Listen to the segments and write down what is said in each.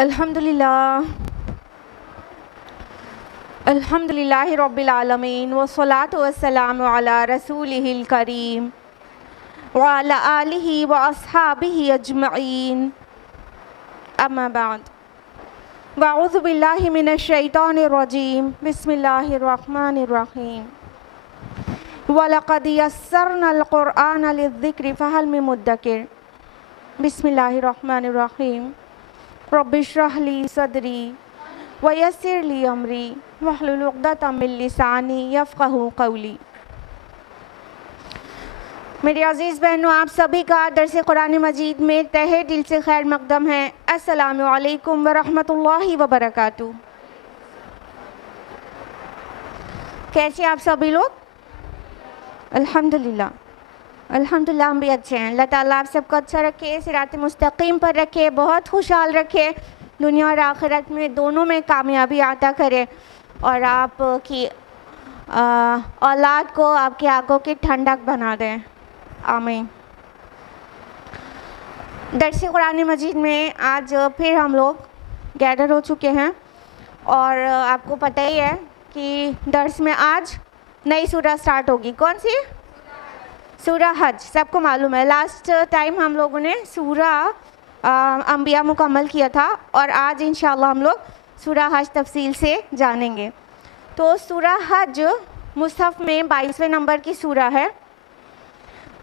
अल्हम्दुलिल्लाह अल्हम्दुलिल्लाहि रब्बिल आलमीन वस्सलातु वस्सलामु अला रसूलिहिल करीम व अला आलिहि व अस्हाबिहि अजमईन अम्मा बाद वअऊज़ु बिल्लाहि मिनश शैतानिर रजीम बिस्मिल्लाहिर रहमानिर रहीम वलक़द यस्सरनल क़ुरआन लिज़्ज़िक्रि फ़हल मिन मुद्दकिर बिस्मिल्लाहिर रहमानिर रहीम रब्बिश्रह ली सदरी वयस्सिर ली अमरी वहलुल उक़दतम मिन लिसानी यफ़क़हू क़ौली। मेरे अज़ीज़ बहनों, आप सभी का दर्स कुरान मजीद में तहे दिल से खैर मक़दम है। अस्सलामु अलैकुम व रहमतुल्लाहि व बरकातुहू। कैसे आप सभी लोग? अल्हम्दुलिल्लाह अल्हम्दुलिल्लाह, हम भी अच्छे हैं। अल्लाह ताला आप सबको अच्छा रखे, सिरात मुस्तकीम पर रखे, बहुत खुशहाल रखे, दुनिया और आखिरत में दोनों में कामयाबी अता करे और आपकी औलाद को आपकी आंखों की ठंडक बना दें, आमीन। दर्स कुरान मजीद में आज फिर हम लोग गैदर हो चुके हैं और आपको पता ही है कि दर्स में आज नई सूरह स्टार्ट होगी। कौन सी? सूरह हज। सबको मालूम है लास्ट टाइम हम लोगों ने सूरह अंबिया मुकम्मल किया था और आज इंशाअल्लाह हम लोग सूरह हज तफसील से जानेंगे। तो सूरह हज मुसहफ़ में 22वें नंबर की सूरह है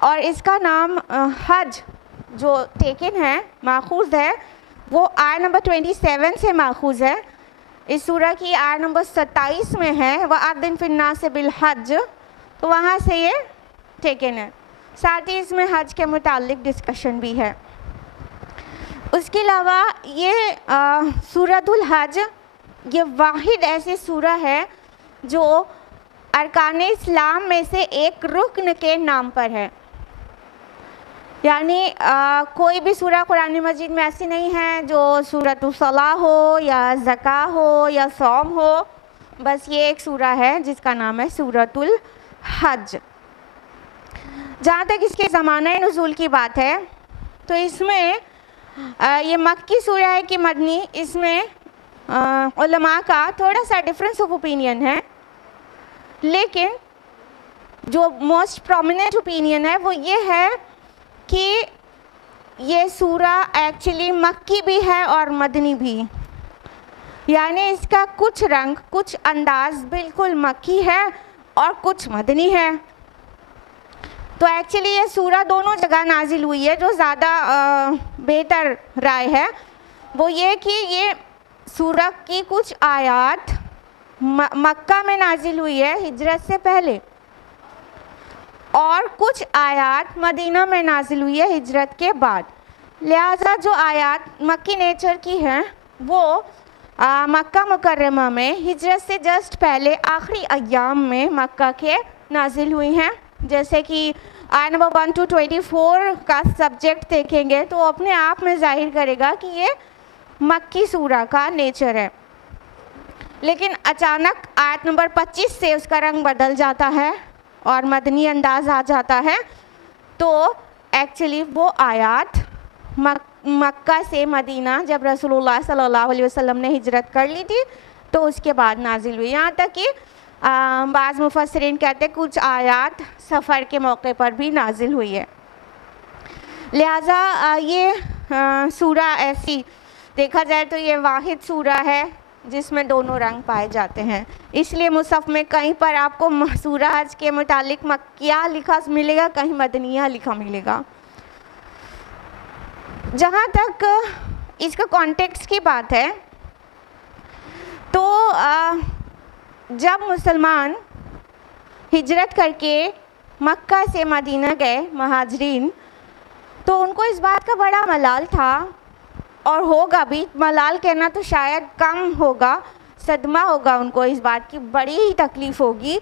और इसका नाम हज जो टेकन है, माखूज़ है, वो आय नंबर 27 से माखूज़ है। इस सूरह की आय नंबर 27 में है वअज़्ज़िन फ़िन्नास बिल हज, तो वहाँ से ये टेकन है। साथ ही इसमें हज के मुतालिक डिस्कशन भी है। उसके अलावा ये सूरतुल हज ये वाहिद ऐसी सूरह है जो अरकान इस्लाम में से एक रुकन के नाम पर है। यानी कोई भी सूरह कुरान मजीद में ऐसी नहीं है जो सूरतुल सलाह हो या ज़का हो या सौम हो, बस ये एक सूरह है जिसका नाम है सूरतुल हज। जहाँ तक इसके ज़माना नुज़ूल की बात है तो इसमें ये मक्की सूरह है कि मदनी, इसमें उलमा का थोड़ा सा डिफरेंस ऑफ ओपिनियन है, लेकिन जो मोस्ट प्रोमिनेंट ओपिनियन है वो ये है कि ये सूरह एक्चुअली मक्की भी है और मदनी भी, यानी इसका कुछ रंग कुछ अंदाज़ बिल्कुल मक्की है और कुछ मदनी है। तो एक्चुअली ये सूरह दोनों जगह नाजिल हुई है। जो ज़्यादा बेहतर राय है वो ये कि ये सूरह की कुछ आयत मक्का में नाजिल हुई है हिजरत से पहले और कुछ आयत मदीना में नाजिल हुई है हिजरत के बाद। लिहाजा जो आयत मक्की नेचर की हैं वो मक्का मुकर्रमा में हिजरत से जस्ट पहले आखिरी अय्याम में मक्का के नाजिल हुई हैं। जैसे कि आय नंबर 1 to 24 का सब्जेक्ट देखेंगे तो अपने आप में जाहिर करेगा कि ये मक्की सूरह का नेचर है, लेकिन अचानक आयत नंबर 25 से उसका रंग बदल जाता है और मदनी अंदाज आ जाता है। तो एक्चुअली वो आयत मक्का से मदीना जब रसूलुल्लाह सल्लल्लाहु अलैहि वसल्लम ने हिजरत कर ली थी तो उसके बाद नाजिल हुई। यहाँ तक कि बाज़ मुफस्सिरीन कहते हैं कुछ आयत सफ़र के मौके पर भी नाजिल हुई है। लिहाजा ये सूरह ऐसी देखा जाए तो ये वाहिद सूरह है जिसमें दोनों रंग पाए जाते हैं। इसलिए मुसहफ़ में कहीं पर आपको सूरह हज के मुतालिक मक्किया लिखा मिलेगा, कहीं मदनिया लिखा मिलेगा। जहाँ तक इसका कॉन्टेक्स्ट की बात है तो जब मुसलमान हिजरत करके मक्का से मदीना गए महाजरीन, तो उनको इस बात का बड़ा मलाल था और होगा भी, मलाल कहना तो शायद कम होगा, सदमा होगा उनको, इस बात की बड़ी ही तकलीफ़ होगी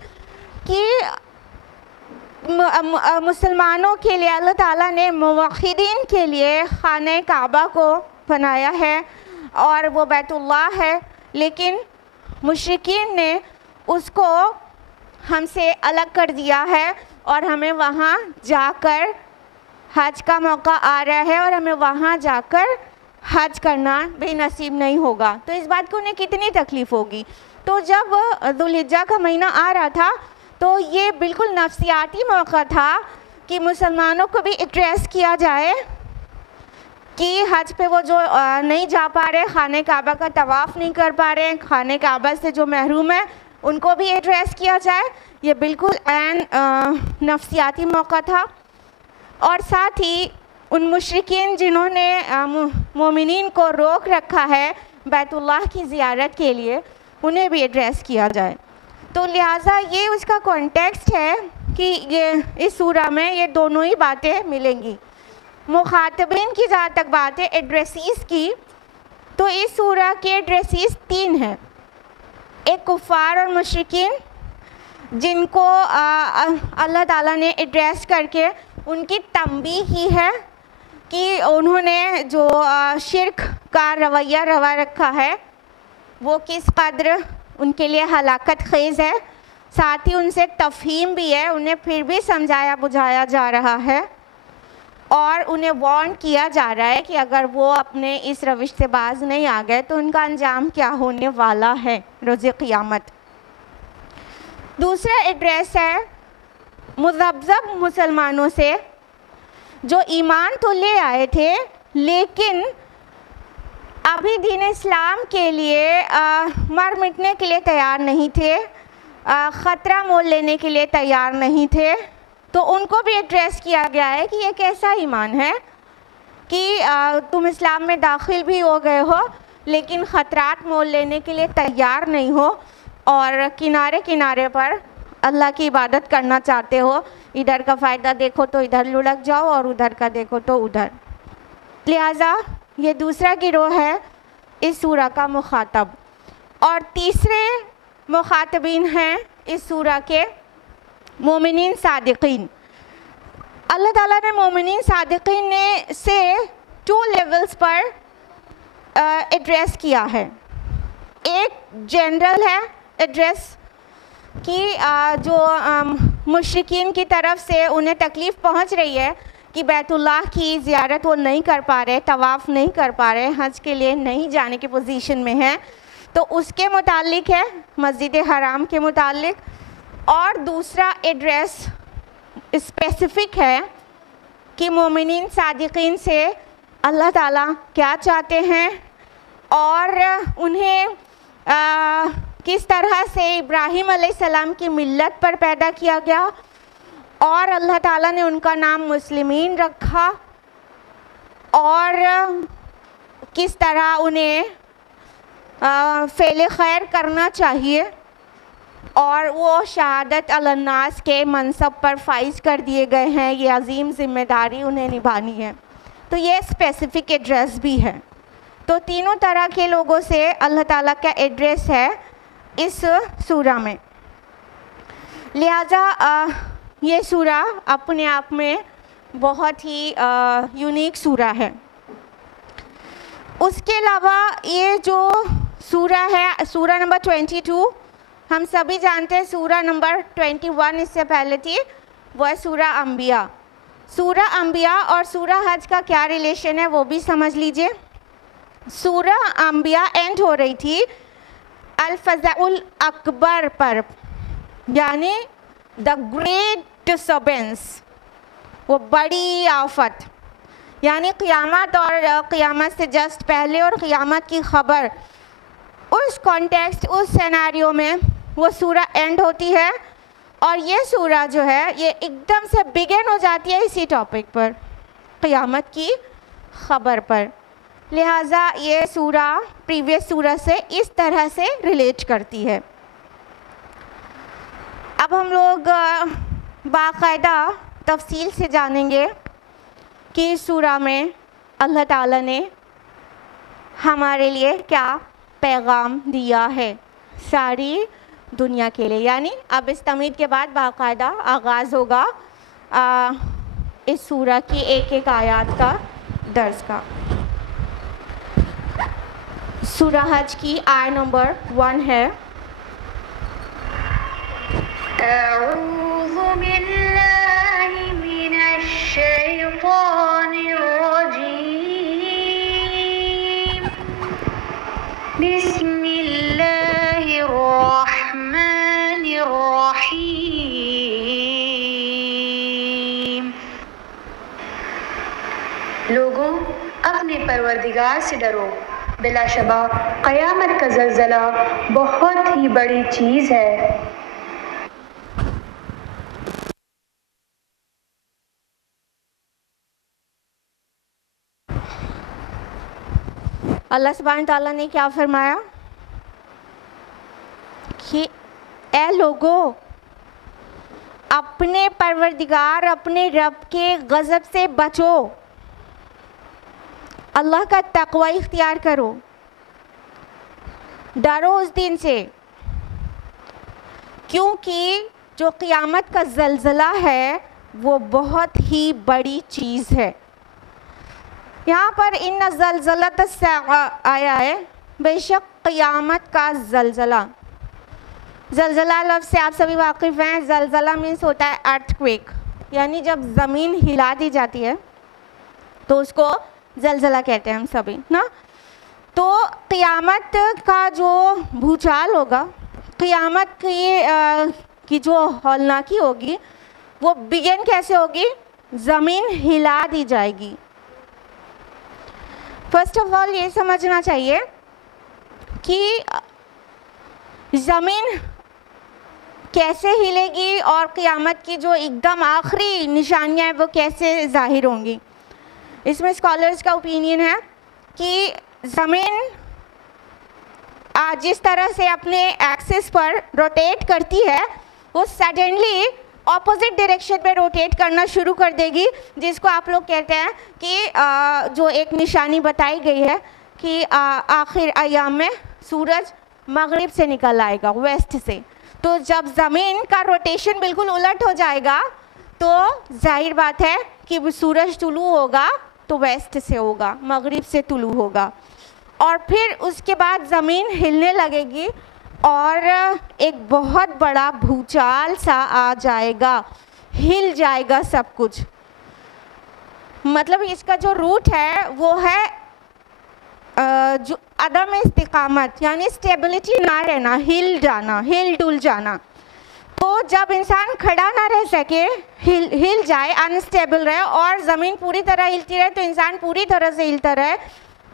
कि मुसलमानों के लिए अल्लाह ताला ने मुवक्हिदीन के लिए खाने काबा को बनाया है और वो बैतुल्लाह है, लेकिन मुशरिकीन ने उसको हमसे अलग कर दिया है और हमें वहाँ जाकर हज का मौका आ रहा है और हमें वहाँ जाकर हज करना भी नसीब नहीं होगा। तो इस बात को उन्हें कितनी तकलीफ़ होगी। तो जब दुल्हिज्जा का महीना आ रहा था तो ये बिल्कुल नफसियाती मौका था कि मुसलमानों को भी एड्रेस किया जाए कि हज पे वो जो नहीं जा पा रहे, खाने काबा का तवाफ़ नहीं कर पा रहे, खाने काबा से जो महरूम है उनको भी एड्रेस किया जाए। ये बिल्कुल नफसियाती मौका था। और साथ ही उन मुशरिकीन जिन्होंने मोमिनीन को रोक रखा है बैतुल्लाह की ज़ियारत के लिए, उन्हें भी एड्रेस किया जाए। तो लिहाजा ये उसका कॉन्टेक्स्ट है कि ये इस सूरा में ये दोनों ही बातें मिलेंगी। मुखातबीन की जहाँ तक बात है एड्रेसीज़ की, तो इस सूरा के एड्रेसीज़ 3 हैं। एक कुफ़ार और मुशरिकीन जिनको अल्लाह ताला ने एड्रेस करके उनकी तंबीह की है कि उन्होंने जो शिर्क का रवैया रवा रखा है वो किस कदर उनके लिए हलाकत खेज़ है। साथ ही उनसे तफ़हीम भी है, उन्हें फिर भी समझाया बुझाया जा रहा है और उन्हें वार्न किया जा रहा है कि अगर वो अपने इस रविश से बाज नहीं आ गए तो उनका अंजाम क्या होने वाला है रोज़े क़ियामत। दूसरा एड्रेस है मुज़ब्ज़ब मुसलमानों से जो ईमान तो ले आए थे लेकिन अभी दीन इस्लाम के लिए मर मिटने के लिए तैयार नहीं थे, ख़तरा मोल लेने के लिए तैयार नहीं थे। तो उनको भी एड्रेस किया गया है कि ये कैसा ईमान है कि तुम इस्लाम में दाखिल भी हो गए हो लेकिन ख़तरात मोल लेने के लिए तैयार नहीं हो और किनारे किनारे पर अल्लाह की इबादत करना चाहते हो। इधर का फ़ायदा देखो तो इधर लुढ़क जाओ और उधर का देखो तो उधर। लिहाजा ये दूसरा गिरोह है इस सूरा का मुखातब। और तीसरे मुखातबीन हैं इस सूरा के मोमिनीन सादिकीन। अल्लाह ताला ने मोमिनीन सादिकीन ने से 2 लेवल्स पर एड्रेस किया है। एक जनरल है एड्रेस कि जो मुशरिकीन की तरफ से उन्हें तकलीफ़ पहुंच रही है कि बैतुल्लाह की ज़ियारत वो नहीं कर पा रहे, तवाफ़ नहीं कर पा रहे, हज के लिए नहीं जाने की पोजीशन में हैं, तो उसके मुतालिक है, मस्जिद हराम के मुतालिक। और दूसरा एड्रेस स्पेसिफ़िक है कि मोमिनीन सादिकीन से अल्लाह ताला क्या चाहते हैं और उन्हें किस तरह से इब्राहीम अलैहिस्सलाम की मिल्लत पर पैदा किया गया और अल्लाह ताला ने उनका नाम मुस्लिमीन रखा और किस तरह उन्हें फ़ेल खैर करना चाहिए और वो शहादत अलन्नास के मनसब पर फाइज कर दिए गए हैं। ये अजीम ज़िम्मेदारी उन्हें निभानी है। तो ये स्पेसिफ़िक एड्रेस भी है। तो तीनों तरह के लोगों से अल्लाह ताला का एड्रेस है इस सूरा में। लिहाजा ये सूरा अपने आप में बहुत ही यूनिक सूरा है। उसके अलावा ये जो सूरा है, सूरा नंबर 22, हम सभी जानते हैं सूरा नंबर 21 इससे पहले थी, वह सूरा अंबिया। सूरा अंबिया और सूरा हज का क्या रिलेशन है वो भी समझ लीजिए। सूरा अंबिया एंड हो रही थी अल-फ़ज़ाउल अकबर पर, यानी द ग्रेट डिस्टर्बेंस, वो बड़ी आफत, यानी क़ियामत और क़ियामत से जस्ट पहले और क़ियामत की ख़बर। उस कॉन्टेक्स्ट, उस सिनेरियो में वो सूरा एंड होती है और ये सूरा जो है ये एकदम से बिगिन हो जाती है इसी टॉपिक पर, क़ियामत की ख़बर पर। लिहाजा ये सूरा प्रीवियस सूरा से इस तरह से रिलेट करती है। अब हम लोग बाकायदा तफसील से जानेंगे कि इस सूरा में अल्लाह ताला ने हमारे लिए क्या पैगाम दिया है सारी दुनिया के लिए। यानी अब इस तमीद के बाद बाकायदा आगाज़ होगा इस सूरा की एक एक आयत का दर्स का। सूरा हज की आयत नंबर 1 है। अऊज़ु बिल्लाहि मिनश शैतानिर रजीम बिस्मिल्लाहिर्रहमानिर्रहीम। लोगों, अपने परवरदिगार से डरो, बिलाशबा क़यामत का ज़लज़ला बहुत ही बड़ी चीज़ है। अल्लाह सुब्हान ताला ने क्या फरमाया कि ए लोगों, अपने परवरदिगार अपने रब के गज़ब से बचो, अल्लाह का तक़वा इख्तियार करो, डरो उस दिन से, क्योंकि जो क़यामत का ज़लज़ला है वो बहुत ही बड़ी चीज़ है। यहाँ पर इन ज़लज़लत अस्साअ आया है, बेशक क़यामत का ज़लज़ला। ज़लज़ला लफ्ज़ से आप सभी वाकिफ़ हैं। ज़लज़ला मीन्स होता है अर्थक्वेक, यानी जब ज़मीन हिला दी जाती है तो उसको ज़लज़ला कहते हैं हम सभी ना। तो क़यामत का जो भूचाल होगा, क़यामत की जो हौलनाकी होगी, वो बिगिन कैसे होगी? ज़मीन हिला दी जाएगी। फर्स्ट ऑफ ऑल ये समझना चाहिए कि ज़मीन कैसे हिलेगी और क़यामत की जो एकदम आखिरी निशानियाँ हैं वो कैसे ज़ाहिर होंगी। इसमें स्कॉलर्स का ओपिनियन है कि ज़मीन जिस तरह से अपने एक्सिस पर रोटेट करती है, वो सडनली ऑपोजिट डायरेक्शन में रोटेट करना शुरू कर देगी, जिसको आप लोग कहते हैं कि जो एक निशानी बताई गई है कि आखिर अयाम में सूरज मगरिब से निकल आएगा, वेस्ट से। तो जब ज़मीन का रोटेशन बिल्कुल उलट हो जाएगा तो जाहिर बात है कि सूरज तुलू होगा तो वेस्ट से होगा, मगरिब से तुलू होगा, और फिर उसके बाद ज़मीन हिलने लगेगी और एक बहुत बड़ा भूचाल सा आ जाएगा, हिल जाएगा सब कुछ। मतलब इसका जो रूट है वो है जो अदम इस्तिकामत, यानी स्टेबिलिटी ना रहना, हिल जाना, हिल डुल जाना। तो जब इंसान खड़ा ना रह सके, हिल जाए, अनस्टेबल रहे और ज़मीन पूरी तरह हिलती रहे, तो इंसान पूरी तरह से हिलता रहे,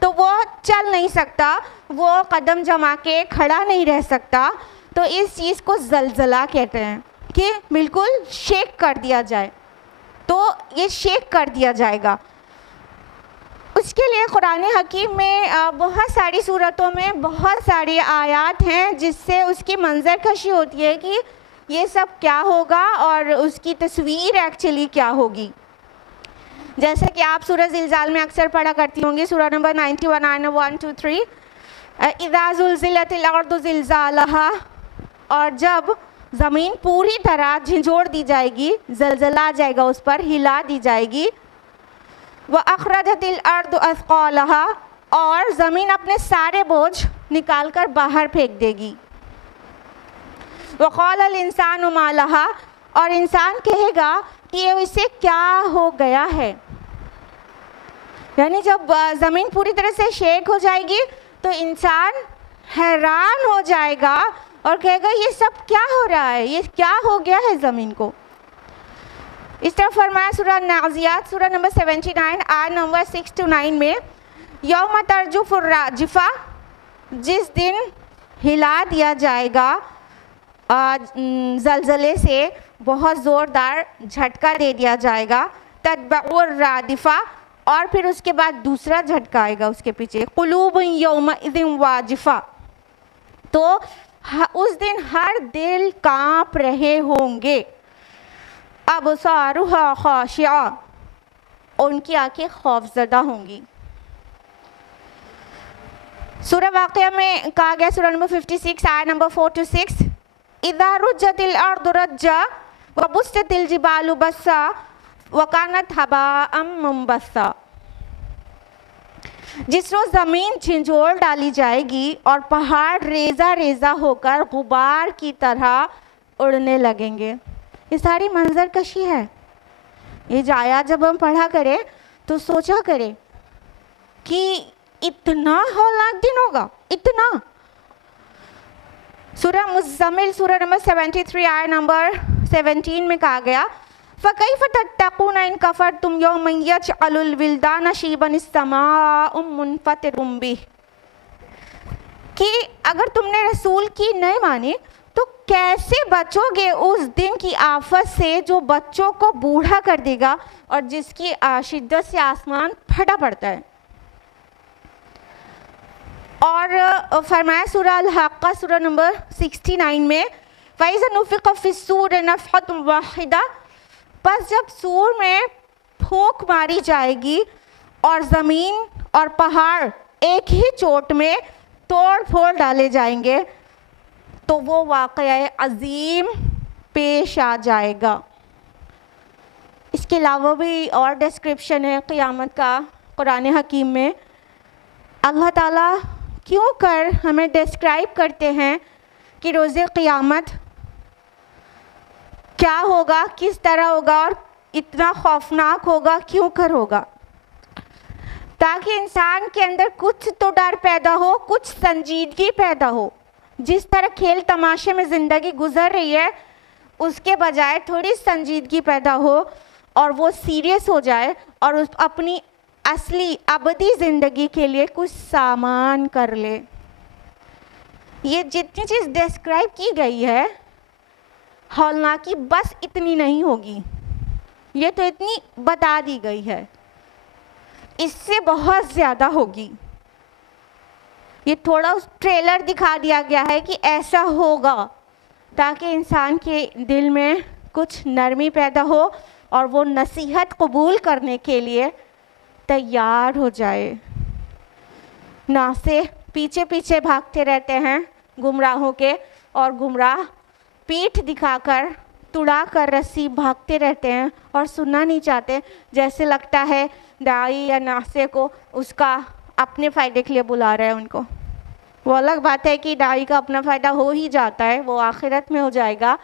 तो वो चल नहीं सकता, वो कदम जमा के खड़ा नहीं रह सकता। तो इस चीज़ को ज़लज़ला कहते हैं कि बिल्कुल शेक कर दिया जाए। तो ये शेक कर दिया जाएगा। उसके लिए कुरान हकीम में बहुत सारी सूरतों में बहुत सारी आयात हैं जिससे उसकी मंजर कशी होती है कि ये सब क्या होगा और उसकी तस्वीर एक्चुअली क्या होगी। जैसे कि आप सूरह ज़िलज़ाल में अक्सर पढ़ा करती होंगी, सूरह नंबर 91 आयत 1 2 3, इज़ा ज़ुलज़िलतिल अर्दु ज़िलज़ालहा, और जब ज़मीन पूरी तरह झंझोड़ दी जाएगी, ज़लज़ला आ जाएगा, उस पर हिला दी जाएगी। व अखरजतिल अर्दु अस्क़ालहा, और ज़मीन अपने सारे बोझ निकाल कर बाहर फेंक देगी। व क़ालल इंसानु मा लहा, और इंसान कहेगा कि ये इसे क्या हो गया है। यानी जब ज़मीन पूरी तरह से शेक हो जाएगी तो इंसान हैरान हो जाएगा और कहेगा ये सब क्या हो रहा है, ये क्या हो गया है ज़मीन को। इस तरह फरमाया सूरह नाज़ियात सूरह नंबर 79 आयत नंबर 6 to 9 में, यौम तरजुफुर राजिफा, जिस दिन हिला दिया जाएगा ज़लज़ले से, बहुत ज़ोरदार झटका दे दिया जाएगा। तत्बउर रादिफा, और फिर उसके बाद दूसरा झटका आएगा उसके पीछे, कुलूब यौमइज़िन वाजिफा, तो उस दिन हर दिल काँप रहे होंगे। अबसारुहा खाशिआ, उनकी आंखें खौफज़दा होंगी। सूरह वाक़िया में कहा गया, सूरह नंबर 56 आयत नंबर 4 to 6, इज़ा रुज्जतिल अर्दु रज्जा व बुस्सतिल जिबालु बस्सा व कानत हबाअम मुंबस्सा, जिस रोज़ ज़मीन झंझोड़ डाली जाएगी और पहाड़ रेज़ा रेज़ा होकर गुबार की तरह उड़ने लगेंगे। ये सारी मंजर कशी है। ये जो आयत जब हम पढ़ा करें तो सोचा करें कि इतना हौलनाक दिन होगा, इतना। सूरह मुज़्ज़मिल सूरह नंबर 73 आयत नंबर 17 में कहा गया फ़कैफ़ तत्तक़ून इन कफ़रतुम यौमन यजअलुल विल्दान शीबन इस्समाउ मुनफ़तिरुम बिह, कि अगर तुमने रसूल की नहीं मानी तो कैसे बचोगे उस दिन की आफत से जो बच्चों को बूढ़ा कर देगा और जिसकी शिद्दत से आसमान फटा पड़ता है। और फरमाया सूरह अल-हक़्क़ा सूरह नंबर 69 में फ़इज़ा नुफ़िक़ फ़िस्सूर नफ़क़तुन वाहिदा, बस जब सूर में फूंक मारी जाएगी और ज़मीन और पहाड़ एक ही चोट में तोड़ फोड़ डाले जाएंगे तो वो वाक़या अज़ीम पेश आ जाएगा। इसके अलावा भी और डिस्क्रिप्शन है क़यामत का कुरान हकीम में। अल्लाह ताला क्यों कर हमें डिस्क्राइब करते हैं कि रोज़े क़यामत क्या होगा, किस तरह होगा और इतना खौफनाक होगा, क्यों कर होगा, ताकि इंसान के अंदर कुछ तो डर पैदा हो, कुछ संजीदगी पैदा हो। जिस तरह खेल तमाशे में ज़िंदगी गुजर रही है उसके बजाय थोड़ी संजीदगी पैदा हो और वो सीरियस हो जाए और उस अपनी असली अबदी ज़िंदगी के लिए कुछ सामान कर ले। ये जितनी चीज़ डिस्क्राइब की गई है हौलनाकी बस इतनी नहीं होगी, ये तो इतनी बता दी गई है, इससे बहुत ज़्यादा होगी। ये थोड़ा उस ट्रेलर दिखा दिया गया है कि ऐसा होगा ताकि इंसान के दिल में कुछ नरमी पैदा हो और वो नसीहत कबूल करने के लिए तैयार हो जाए, ना से पीछे पीछे भागते रहते हैं गुमराहों के और गुमराह पीठ दिखाकर तुड़ा कर रस्सी भागते रहते हैं और सुनना नहीं चाहते। जैसे लगता है दाई या नासे को उसका अपने फ़ायदे के लिए बुला रहे हैं उनको। वो अलग बात है कि दाई का अपना फ़ायदा हो ही जाता है, वो आखिरत में हो जाएगा,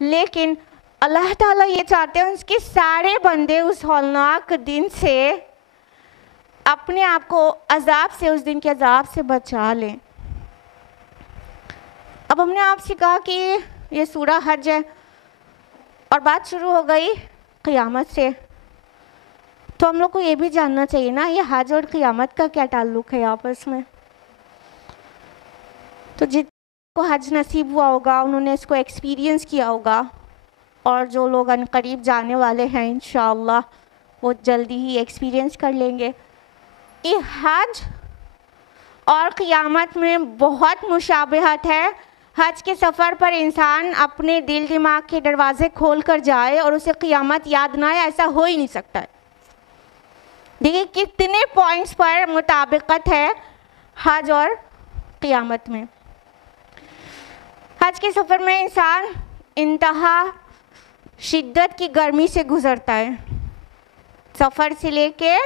लेकिन अल्लाह ताला ये चाहते हैं उसके सारे बंदे उस हौलनाक दिन से अपने आप को अजाब से, उस दिन के अजाब से बचा लें। अब हमने आपसे कहा कि ये सूरा हज है और बात शुरू हो गई क़यामत से, तो हम लोग को ये भी जानना चाहिए ना ये हज और क़यामत का क्या ताल्लुक़ है आपस में। तो जिनको हज नसीब हुआ होगा उन्होंने इसको एक्सपीरियंस किया होगा और जो लोग अनकरीब जाने वाले हैं इंशाअल्लाह वो जल्दी ही एक्सपीरियंस कर लेंगे। ये हज और क़यामत में बहुत मुशाबहत है। हज के सफ़र पर इंसान अपने दिल दिमाग के दरवाज़े खोल कर जाए और उसे क़यामत याद ना आए, ऐसा हो ही नहीं सकता है। देखिए कितने पॉइंट्स पर मुताबिकत है हज और क़यामत में। हज के सफ़र में इंसान इंतहा शिद्दत की गर्मी से गुज़रता है, सफ़र से लेके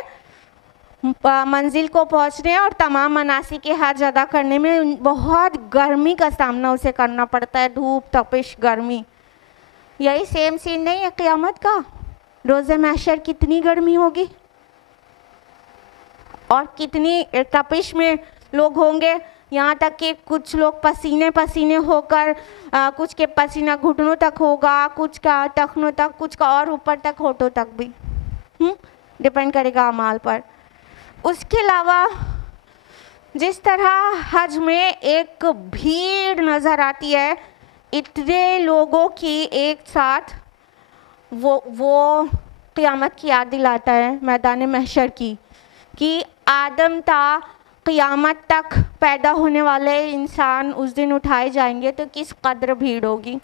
मंजिल को पहुंचने और तमाम मनासिक के हज अदा करने में बहुत गर्मी का सामना उसे करना पड़ता है, धूप तपिश गर्मी। यही सेम सीन नहीं है क़यामत का। रोज़े महशर कितनी गर्मी होगी और कितनी तपिश में लोग होंगे, यहाँ तक कि कुछ लोग पसीने पसीने होकर कुछ के पसीना घुटनों तक होगा, कुछ का टखनों तक, कुछ का और ऊपर तक होठों तक भी डिपेंड करेगा अमाल पर। उसके अलावा जिस तरह हज में एक भीड़ नज़र आती है इतने लोगों की एक साथ, वो क़यामत की याद दिलाता है मैदान महशर की कि आदम ता क़यामत तक पैदा होने वाले इंसान उस दिन उठाए जाएंगे तो किस कदर भीड़ होगी।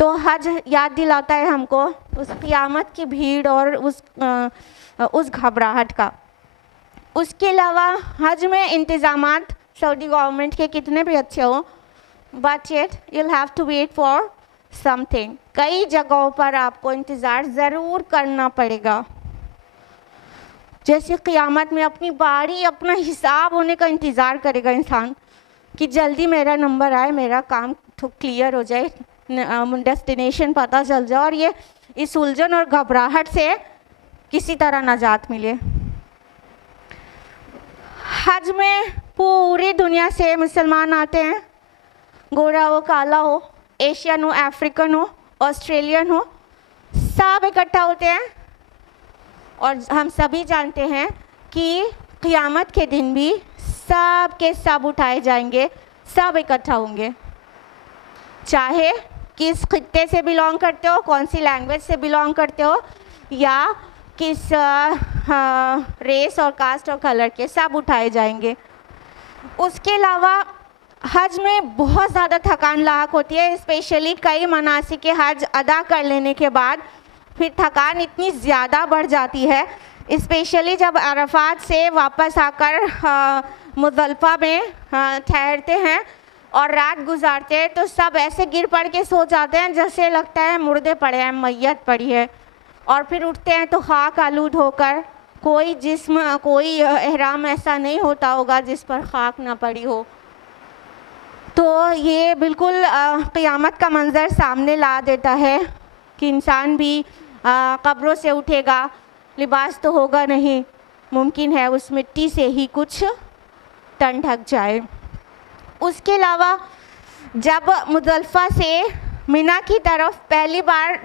तो हज याद दिलाता है हमको उस क़यामत की भीड़ और उस घबराहट का। उसके अलावा हज में इंतज़ामात सऊदी गवर्नमेंट के कितने भी अच्छे हो, but yet you'll have to wait for something। कई जगहों पर आपको इंतज़ार ज़रूर करना पड़ेगा। जैसे क़यामत में अपनी बारी, अपना हिसाब होने का इंतज़ार करेगा इंसान कि जल्दी मेरा नंबर आए, मेरा काम तो क्लियर हो जाए, डेस्टिनेशन पता चल जाए और ये इस उलझन और घबराहट से किसी तरह नजात मिले। हज में पूरी दुनिया से मुसलमान आते हैं, गोरा हो, काला हो, एशियन हो, अफ्रीकन हो, ऑस्ट्रेलियन हो, सब इकट्ठा होते हैं। और हम सभी जानते हैं कि क़यामत के दिन भी सब के सब उठाए जाएंगे, सब इकट्ठा होंगे, चाहे किस खित्ते से बिलोंग करते हो, कौन सी लैंग्वेज से बिलोंग करते हो, या किस रेस और कास्ट और कलर के, सब उठाए जाएंगे। उसके अलावा हज में बहुत ज़्यादा थकान लायक होती है, स्पेशली कई मनासिक हज अदा कर लेने के बाद फिर थकान इतनी ज़्यादा बढ़ जाती है, स्पेशली जब अरफात से वापस आकर मुज़दलिफ़ा में ठहरते हैं और रात गुजारते हैं, तो सब ऐसे गिर पड़ के सो जाते हैं जैसे लगता है मुर्दे पड़े हैं, मैयत पड़ी है। और फिर उठते हैं तो खाक आलूद होकर, कोई जिस्म, कोई एहराम ऐसा नहीं होता होगा जिस पर खाक ना पड़ी हो। तो ये बिल्कुल क़यामत का मंज़र सामने ला देता है कि इंसान भी कब्रों से उठेगा, लिबास तो होगा नहीं, मुमकिन है उस मिट्टी से ही कुछ तन ढक जाए। उसके अलावा जब मुज़दलिफ़ा से मिना की तरफ पहली बार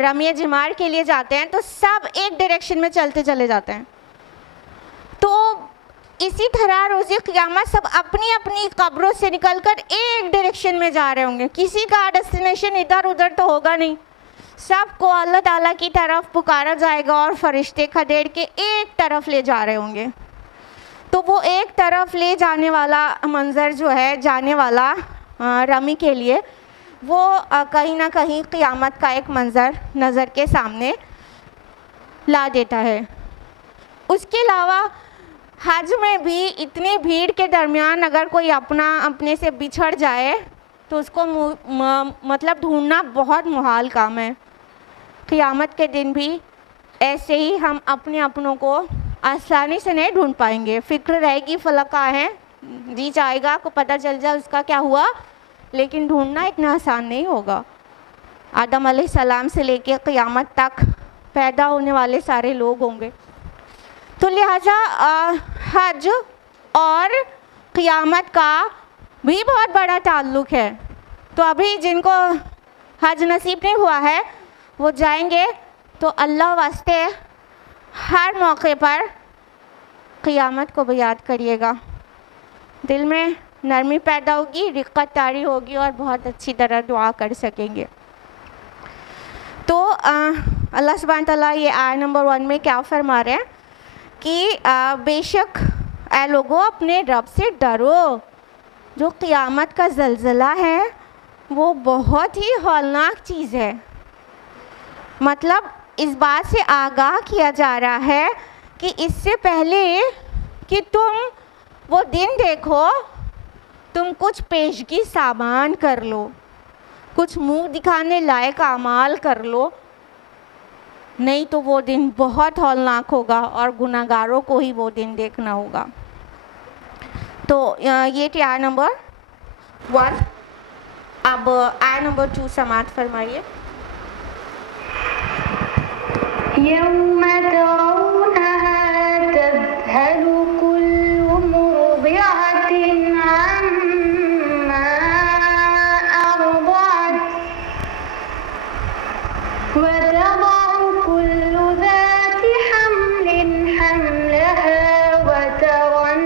रमी जिमार के लिए जाते हैं तो सब एक डायरेक्शन में चलते चले जाते हैं। तो इसी तरह रोज़े क़यामत सब अपनी अपनी कब्रों से निकलकर एक डायरेक्शन में जा रहे होंगे, किसी का डेस्टिनेशन इधर उधर तो होगा नहीं, सबको अल्लाह ताला की तरफ पुकारा जाएगा और फरिश्ते खदेड़ के एक तरफ ले जा रहे होंगे। तो वो एक तरफ ले जाने वाला मंज़र जो है, जाने वाला रमी के लिए, वो कहीं ना कहीं क़यामत का एक मंज़र नज़र के सामने ला देता है। उसके अलावा हज में भी इतनी भीड़ के दरमियान अगर कोई अपने से बिछड़ जाए तो उसको मतलब ढूंढना बहुत मुहाल काम है। क़यामत के दिन भी ऐसे ही हम अपने अपनों को आसानी से नहीं ढूंढ पाएंगे। फ़िक्र रहेगी फलक कहाँ है, जी चाहेगा को पता चल जाए उसका क्या हुआ, लेकिन ढूंढना इतना आसान नहीं होगा। आदम अलैहिस्सलाम से लेके क़यामत तक पैदा होने वाले सारे लोग होंगे। तो लिहाजा हज और क़यामत का भी बहुत बड़ा ताल्लुक़ है। तो अभी जिनको हज नसीब नहीं हुआ है वो जाएंगे तो अल्लाह वास्ते हर मौके पर क़यामत को भी याद करिएगा, दिल में नरमी पैदा होगी, रिक़्क़त तारी होगी और बहुत अच्छी तरह दुआ कर सकेंगे। तो अल्लाह सुब्हान तआला ये आयत नंबर 1 में क्या फरमा रहे हैं कि बेशक ऐ लोगों अपने रब से डरो, जो क़यामत का ज़लज़ला है वो बहुत ही हौलनाक चीज़ है। मतलब इस बात से आगाह किया जा रहा है कि इससे पहले कि तुम वो दिन देखो, तुम कुछ पेशगी सामान कर लो, कुछ मुंह दिखाने लायक अमाल कर लो, नहीं तो वो दिन बहुत हौलनाक होगा और गुनाहगारों को ही वो दिन देखना होगा। तो ये थी आयत नंबर 1। अब आयत नंबर 2 समाअत फरमाइए। यौम तरौनहा तज़हलु कुल्लु मुर्दिअतिन अम्मा अर्दअत व तज़अ कुल्लु ज़ाति हम्लिन हम्लहा व तरन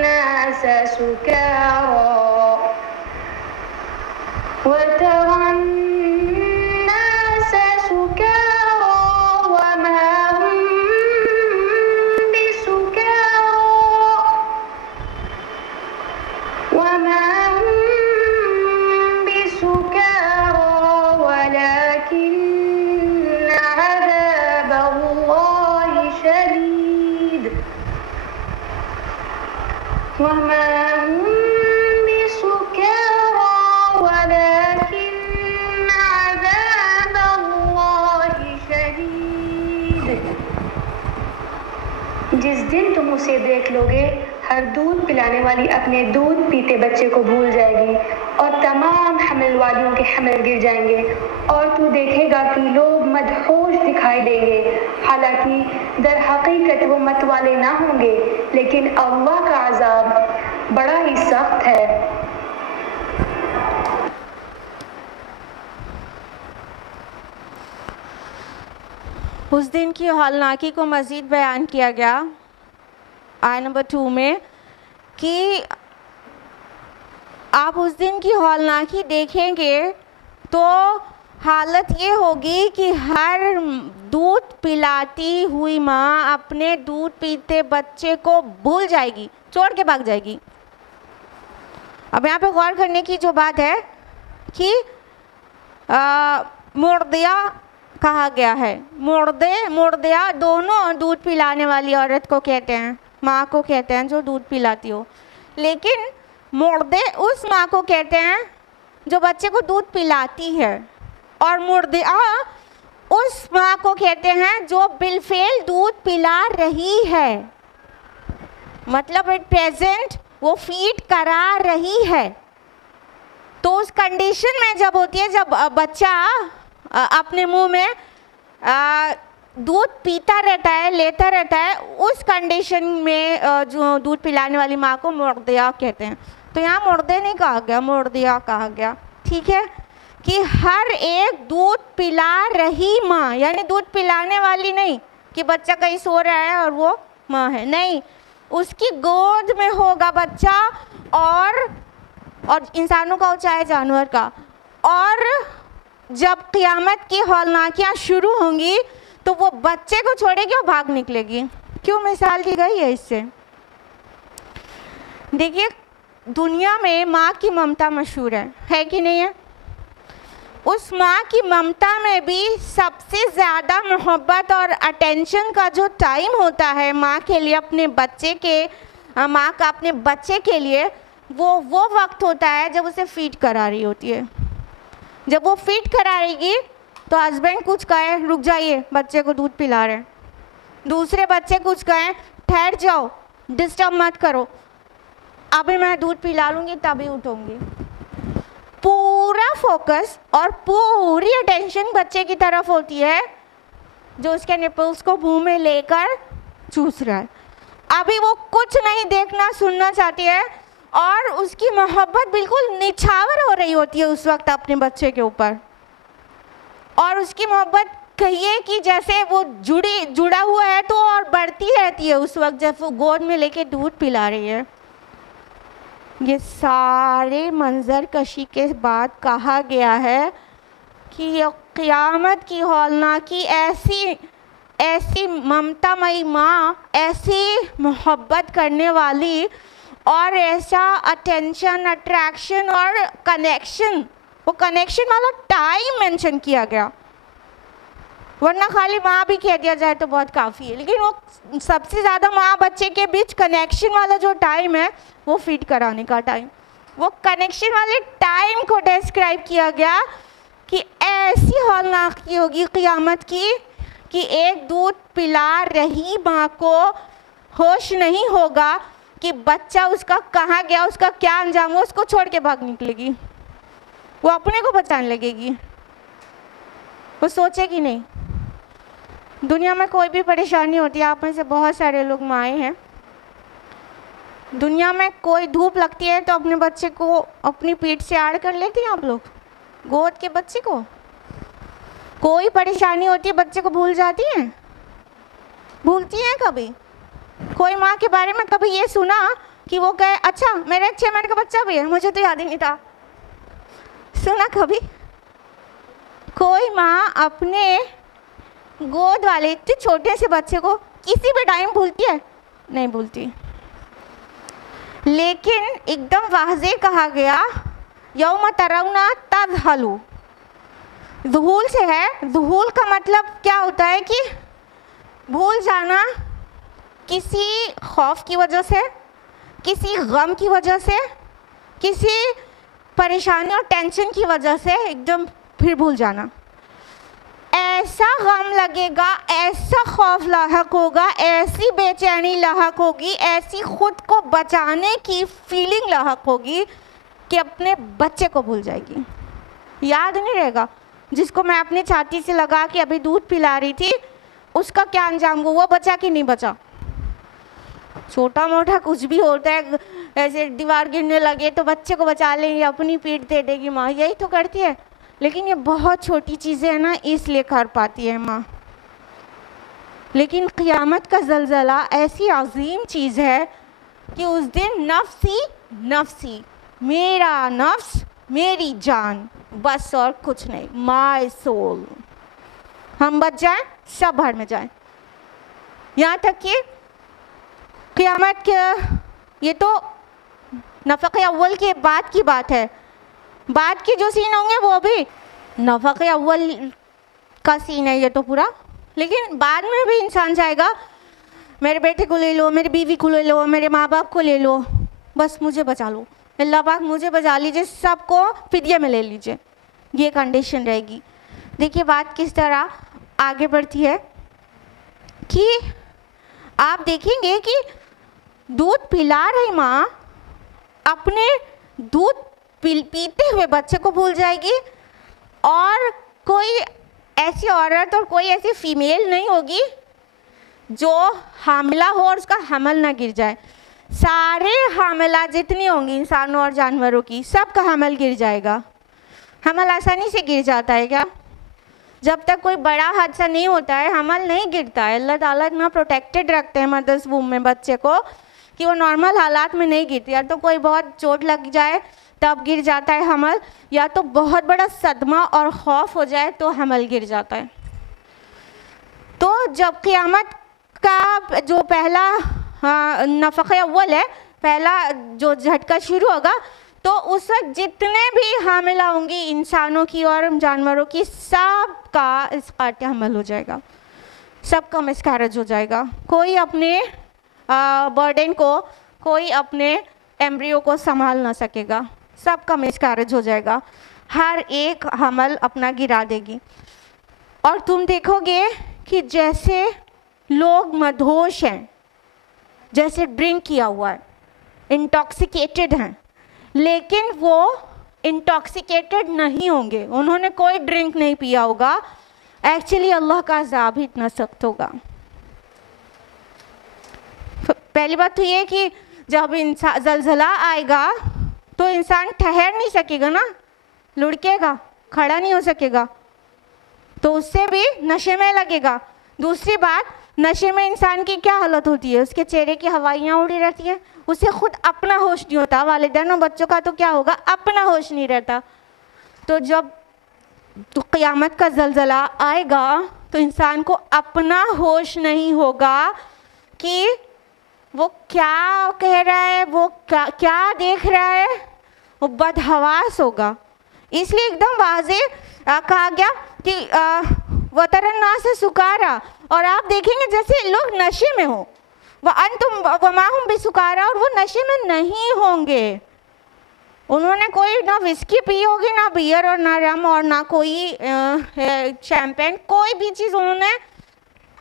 नास सुकारा जिस दिन तुम उसे देख लोगे, हर दूध पिलाने वाली अपने दूध पीते बच्चे को भूल जाएगी और तमाम हमल वालियों के हमल गिर जाएंगे और तू देखेगा कि लोग मदहोश दिखाई देंगे। हालांकि दर हकीकत वो मत वाले ना होंगे, लेकिन अल्लाह का सख्त है। उस दिन की हौलनाकी को मज़ीद बयान किया गया आय नंबर 2 में कि आप उस दिन की हौलनाकी देखेंगे तो हालत ये होगी कि हर दूध पिलाती हुई माँ अपने दूध पीते बच्चे को भूल जाएगी, छोड़ के भाग जाएगी। अब यहाँ पे गौर करने की जो बात है कि मुर्दिया कहा गया है। मुर्दिया दोनों दूध पिलाने वाली औरत को कहते हैं, माँ को कहते हैं जो दूध पिलाती हो, लेकिन मुर्दे उस माँ को कहते हैं जो बच्चे को दूध पिलाती है, और मुर्दिया उस माँ को कहते हैं जो बिलफेल दूध पिला रही है, मतलब एट प्रेजेंट वो फीड करा रही है। तो उस कंडीशन में जब होती है, जब बच्चा अपने मुंह में दूध पीता रहता है, लेता रहता है, उस कंडीशन में जो दूध पिलाने वाली माँ को मुर्दिया कहते हैं। तो यहाँ मुर्दे नहीं कहा गया, मुर्दिया कहा गया, ठीक है, कि हर एक दूध पिला रही माँ, यानी दूध पिलाने वाली नहीं कि बच्चा कहीं सो रहा है और वो माँ है, नहीं, उसकी गोद में होगा बच्चा, और इंसानों का हो चाहे जानवर का। और जब क़यामत की हौलनाकियाँ शुरू होंगी तो वो बच्चे को छोड़ेगी और भाग निकलेगी। क्यों मिसाल दी गई है इससे? देखिए, दुनिया में माँ की ममता मशहूर है कि नहीं है? उस माँ की ममता में भी सबसे ज़्यादा मोहब्बत और अटेंशन का जो टाइम होता है माँ के लिए, अपने बच्चे के, माँ का अपने बच्चे के लिए, वो वक्त होता है जब उसे फीड करा रही होती है। जब वो फीड करा रहेगी तो हस्बैंड कुछ कहे रुक जाइए, बच्चे को दूध पिला रहे हैं, दूसरे बच्चे कुछ कहें ठहर जाओ, डिस्टर्ब मत करो, अभी मैं दूध पिला लूँगी तभी उठूँगी। पूरा फोकस और पूरी अटेंशन बच्चे की तरफ होती है जो उसके निपल्स को मुंह में लेकर चूस रहा है। अभी वो कुछ नहीं देखना सुनना चाहती है और उसकी मोहब्बत बिल्कुल निछावर हो रही होती है उस वक्त अपने बच्चे के ऊपर, और उसकी मोहब्बत कहिए कि जैसे वो जुड़ा हुआ है तो और बढ़ती रहती है उस वक्त जब वो गोद में लेके दूध पिला रही है। ये सारे मंजर कशी के बाद कहा गया है कि ये क़यामत की हौलनाकी ऐसी ममतामयी माँ, ऐसी मोहब्बत करने वाली और ऐसा अटेंशन, अट्रैक्शन और कनेक्शन, वो कनेक्शन वाला टाइम मेंशन किया गया, वरना खाली माँ भी कह दिया जाए तो बहुत काफ़ी है, लेकिन वो सबसे ज़्यादा माँ बच्चे के बीच कनेक्शन वाला जो टाइम है वो फीड कराने का टाइम, वो कनेक्शन वाले टाइम को डिस्क्राइब किया गया कि ऐसी हौलनाकी होगी क़यामत की कि एक दूध पिला रही माँ को होश नहीं होगा कि बच्चा उसका कहाँ गया, उसका क्या अंजाम हो, उसको छोड़ के भाग निकलेगी, वो अपने को बचाने लगेगी, वो सोचेगी नहीं। दुनिया में कोई भी परेशानी होती है, आप में से बहुत सारे लोग माएँ हैं, दुनिया में कोई धूप लगती है तो अपने बच्चे को अपनी पीठ से आड़ कर लेती हैं आप लोग, गोद के बच्चे को। कोई परेशानी होती है बच्चे को भूल जाती हैं, भूलती हैं कभी? कोई माँ के बारे में कभी ये सुना कि वो कहे अच्छा मेरे 6 महीने का बच्चा भी है, मुझे तो याद ही नहीं था? सुना कभी? कोई माँ अपने गोद वाले इतने छोटे से बच्चे को किसी भी टाइम भूलती है? नहीं भूलती। लेकिन एकदम वाज़ेह कहा गया यौम तरौना तज़हलु, ज़ुहूल से है। ज़ुहूल का मतलब क्या होता है कि भूल जाना, किसी खौफ की वजह से, किसी गम की वजह से, किसी परेशानी और टेंशन की वजह से एकदम फिर भूल जाना। ऐसा गम लगेगा, ऐसा खौफ लाहक होगा, ऐसी बेचैनी लाहक होगी, ऐसी खुद को बचाने की फीलिंग लाहक होगी कि अपने बच्चे को भूल जाएगी, याद नहीं रहेगा। जिसको मैं अपनी छाती से लगा के अभी दूध पिला रही थी, उसका क्या अंजाम हुआ, वो बचा कि नहीं बचा, छोटा मोटा कुछ भी होता है, ऐसे दीवार गिरने लगे तो बच्चे को बचा लेंगे, अपनी पीठ दे देगी माँ, यही तो करती है। लेकिन ये बहुत छोटी चीज़ें हैं ना, इसलिए कर पाती है माँ। लेकिन क़यामत का ज़लज़ला ऐसी अजीम चीज़ है कि उस दिन नफ्सी नफ्सी, मेरा नफ्स मेरी जान, बस और कुछ नहीं, माय सोल। हम बच जाएं, सब भाड़ में जाएं। यहाँ तक कि क़यामत के, ये तो नफ़क़े अव्वल के बाद की बात है, बाद के जो सीन होंगे वो भी नफ़क़े अव्वल का सीन है ये तो पूरा। लेकिन बाद में भी इंसान जाएगा, मेरे बेटे को ले लो, मेरी बीवी को ले लो, मेरे माँ बाप को ले लो, बस मुझे बचा लो, अल्लाह पाक मुझे बचा लीजिए, सबको फिदिया में ले लीजिए, ये कंडीशन रहेगी। देखिए बात किस तरह आगे बढ़ती है कि आप देखेंगे कि दूध पिला रही माँ अपने दूध पीते हुए बच्चे को भूल जाएगी, और कोई ऐसी औरत और कोई ऐसी फीमेल नहीं होगी जो हामिला हो और उसका हमल ना गिर जाए। सारे हामिला जितनी होंगी इंसानों और जानवरों की, सबका हमल गिर जाएगा। हमल आसानी से गिर जाता है क्या? जब तक कोई बड़ा हादसा नहीं होता है हमल नहीं गिरता है। अल्लाह ताला इतना प्रोटेक्टेड रखते हैं मदर्स वूम में बच्चे को कि वो नॉर्मल हालात में नहीं गिरती। या तो कोई बहुत चोट लग जाए तब गिर जाता है हमल, या तो बहुत बड़ा सदमा और खौफ हो जाए तो हमल गिर जाता है। तो जब क़यामत का जो पहला नफ़क़े अव्वल है, पहला जो झटका शुरू होगा, तो उस वक्त जितने भी हामिला होंगी इंसानों की और जानवरों की, सब का इसक़ात हमल हो जाएगा, सबका मिसकैरेज हो जाएगा। कोई अपने बर्डन को, कोई अपने एम्ब्रियो को संभाल ना सकेगा, सबका मिसकैरेज हो जाएगा, हर एक हमल अपना गिरा देगी। और तुम देखोगे कि जैसे लोग मदहोश हैं, जैसे ड्रिंक किया हुआ है, इंटॉक्सिकेटेड हैं, लेकिन वो इंटॉक्सिकेटेड नहीं होंगे, उन्होंने कोई ड्रिंक नहीं पिया होगा। एक्चुअली अल्लाह का अज़ाब ही इतना सख्त होगा। पहली बात तो ये कि जब इंसान ज़लज़ला आएगा तो इंसान ठहर नहीं सकेगा ना, लुढ़केगा, खड़ा नहीं हो सकेगा, तो उससे भी नशे में लगेगा। दूसरी बात, नशे में इंसान की क्या हालत होती है, उसके चेहरे की हवाइयाँ उड़ी रहती हैं, उसे खुद अपना होश नहीं होता। वालिदैन और बच्चों का तो क्या होगा, अपना होश नहीं रहता। तो जब तो क़यामत का ज़लज़ला आएगा तो इंसान को अपना होश नहीं होगा कि वो क्या कह रहा है, वो क्या देख रहा है, वो बदहवास होगा। इसलिए एकदम वाज़े कहा गया कि वतरन्ना से सुकारा, और आप देखेंगे जैसे लोग नशे में हो, वह अंतुम वमाहुम बिसुकारा, और वो नशे में नहीं होंगे। उन्होंने कोई ना विस्की पी होगी, ना बियर और ना रम और ना कोई शैम्पेन, कोई भी चीज़ उन्होंने